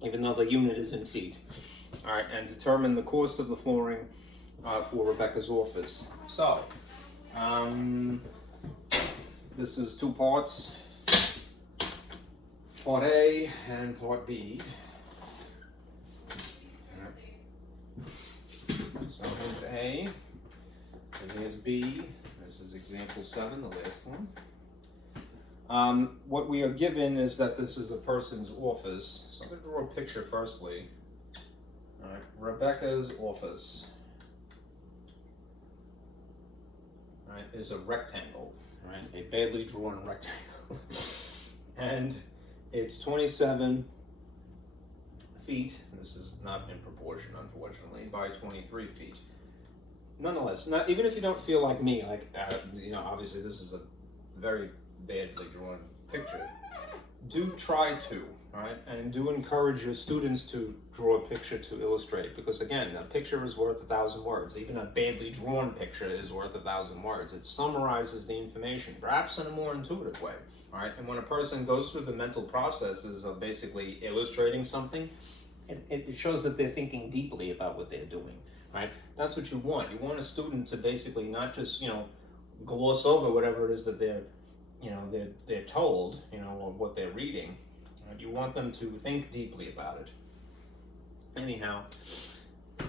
even though the unit is in feet. All right, and determine the cost of the flooring for Rebecca's office. So, this is 2 parts. Part A and Part B. So here's A, and here's B. This is example 7, the last one. What we are given is that this is a person's office. So I'm going to draw a picture firstly. All right, Rebecca's office. All right, is a rectangle, right? A badly drawn rectangle. And it's 27 feet. This is not in proportion, unfortunately, by 23 feet. Nonetheless, even if you don't feel like me, like, you know, obviously this is a very badly drawn picture, do try to, all right? And do encourage your students to draw a picture to illustrate, because again, a picture is worth 1,000 words. Even a badly drawn picture is worth 1,000 words. It summarizes the information, perhaps in a more intuitive way, all right? And when a person goes through the mental processes of basically illustrating something, it shows that they're thinking deeply about what they're doing, right? That's what you want. You want a student to basically not just, you know, gloss over whatever it is that they're, you know, they're told, you know, or what they're reading. Right? You want them to think deeply about it. Anyhow,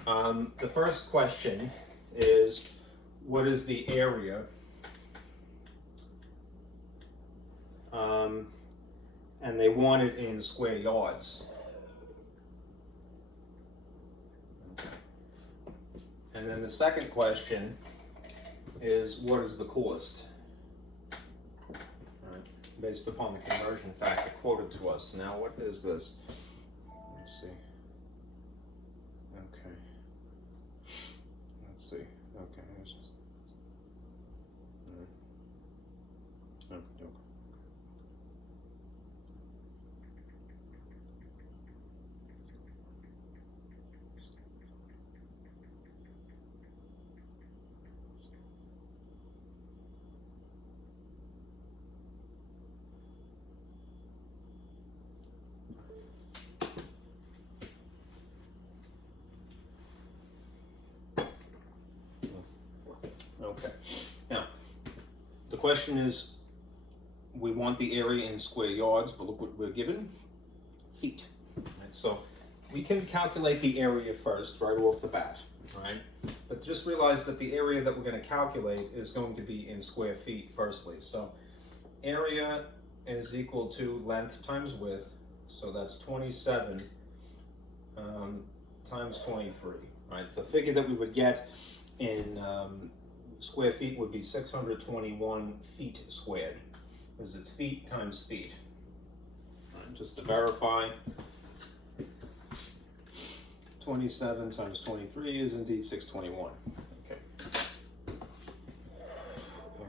the first question is, what is the area? And they want it in square yards. And then the second question is, what is the cost? All right, based upon the conversion factor quoted to us. Now, what is this? Let's see. Okay. Let's see. Okay. Okay. Okay. Now, the question is, we want the area in square yards, but look what we're given, feet. Right? So we can calculate the area first, right off the bat, right? But just realize that the area that we're going to calculate is going to be in square feet firstly. So area is equal to length times width, so that's 27 times 23, right? The figure that we would get in square feet would be 621 feet squared, because it's feet times feet. Right, just to verify, 27 times 23 is indeed 621. Okay. Okay.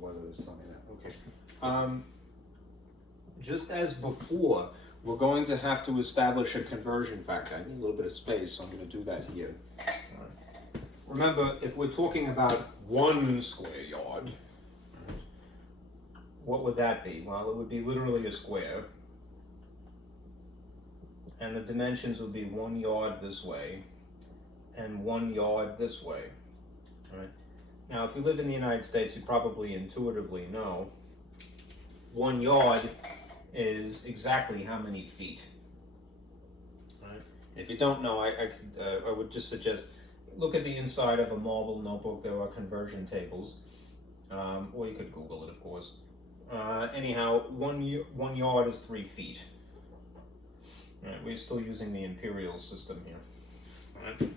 Weather is telling me that. Okay. Just as before, we're going to have to establish a conversion factor. I need a little bit of space, so I'm going to do that here. All right. remember, if we're talking about 1 square yard, what would that be? Well, it would be literally a square. And the dimensions would be 1 yard this way and 1 yard this way. Right? Now, if you live in the United States, you probably intuitively know 1 yard is exactly how many feet. Right? If you don't know, I would just suggest look at the inside of a marble notebook. There are conversion tables, or you could Google it, of course. Anyhow, 1 yard is 3 feet. Right, we're still using the imperial system here. Right.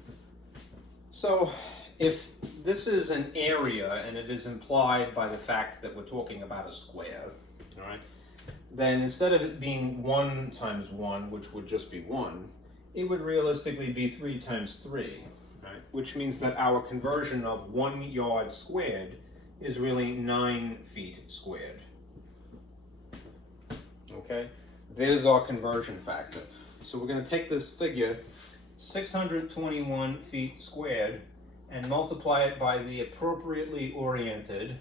So, if this is an area and it is implied by the fact that we're talking about a square, all right, then instead of it being 1 times 1, which would just be 1, it would realistically be 3 times 3, right? Which means that our conversion of 1 yard squared is really 9 feet squared. Okay, there's our conversion factor. So we're going to take this figure, 621 feet squared, and multiply it by the appropriately oriented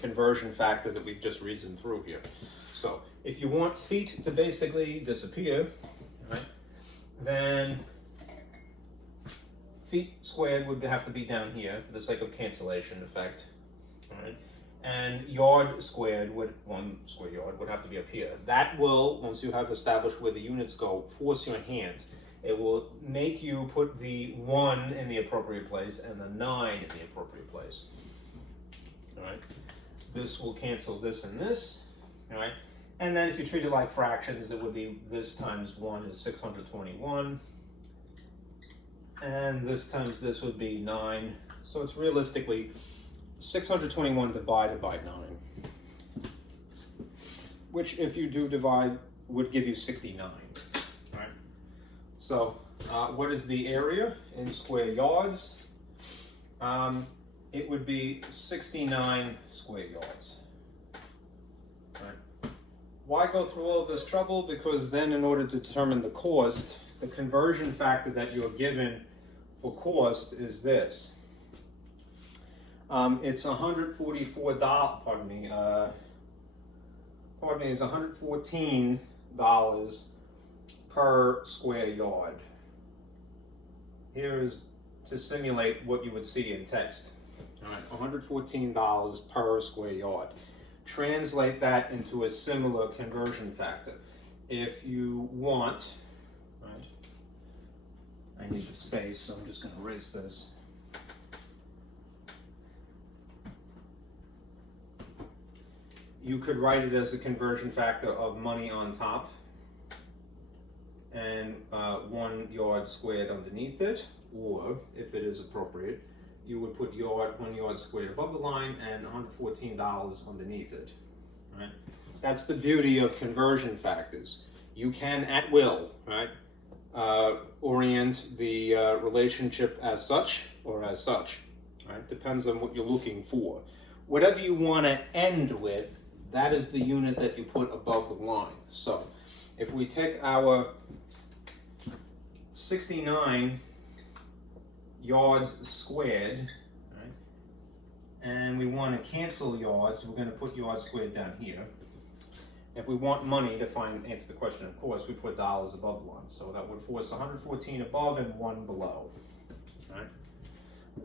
conversion factor that we've just reasoned through here. So if you want feet to basically disappear, right, then feet squared would have to be down here for the sake of cancellation effect. Right? And yard squared, 1 square yard, would have to be up here. That will, once you have established where the units go, force your hand. It will make you put the 1 in the appropriate place and the 9 in the appropriate place. All right. This will cancel this and this. All right. And then if you treat it like fractions, it would be this times 1 is 621. And this times this would be 9. So it's realistically 621 divided by 9, which if you do divide would give you 69. Right? So what is the area in square yards? It would be 69 square yards. Right? Why go through all of this trouble? Because then in order to determine the cost, the conversion factor that you're given for cost is this. It's $144. It's $114 per square yard. Here is to simulate what you would see in text. All right, $114 per square yard. Translate that into a similar conversion factor. If you want, right, I need the space, so I'm just going to erase this. You could write it as a conversion factor of money on top and 1 yard squared underneath it, or if it is appropriate, you would put 1 yard squared above the line and $114 underneath it. Right? That's the beauty of conversion factors. You can, at will, right, orient the relationship as such or as such. Right? Depends on what you're looking for. Whatever you want to end with, that is the unit that you put above the line. So if we take our 69 yards squared, right, and we want to cancel yards, we're going to put yards squared down here. If we want money to answer the question, of course, we put dollars above 1. So that would force 114 above and 1 below. Right?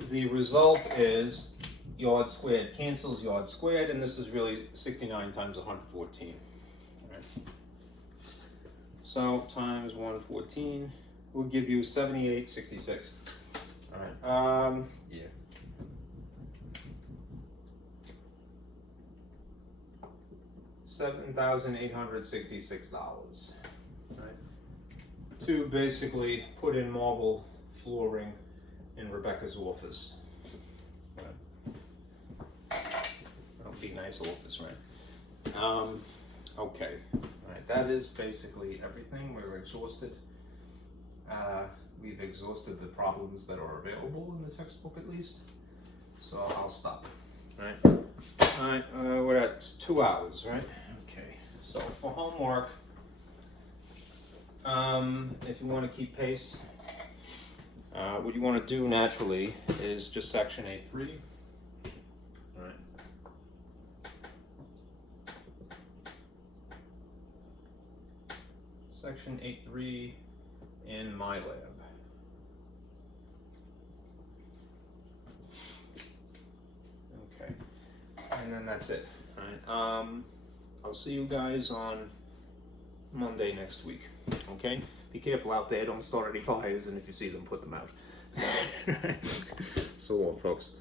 The result is yard squared cancels yard squared, and this is really 69 times 114. Right? So times 114 will give you 7866. All right. Yeah. $7,866. Right? To basically put in marble flooring in Rebecca's office. Be nice office, right? Okay, all right, that is basically everything. We're exhausted. We've exhausted the problems that are available in the textbook, at least. So I'll stop. All right. All right. We're at 2 hours, right? Okay. So for homework, if you want to keep pace, What you want to do naturally is just section A3. All right. Section A3 in my lab. Okay, and then that's it. All right. I'll see you guys on Monday next week. Okay. Be careful out there. Don't start any fires, and if you see them, put them out. So long, folks.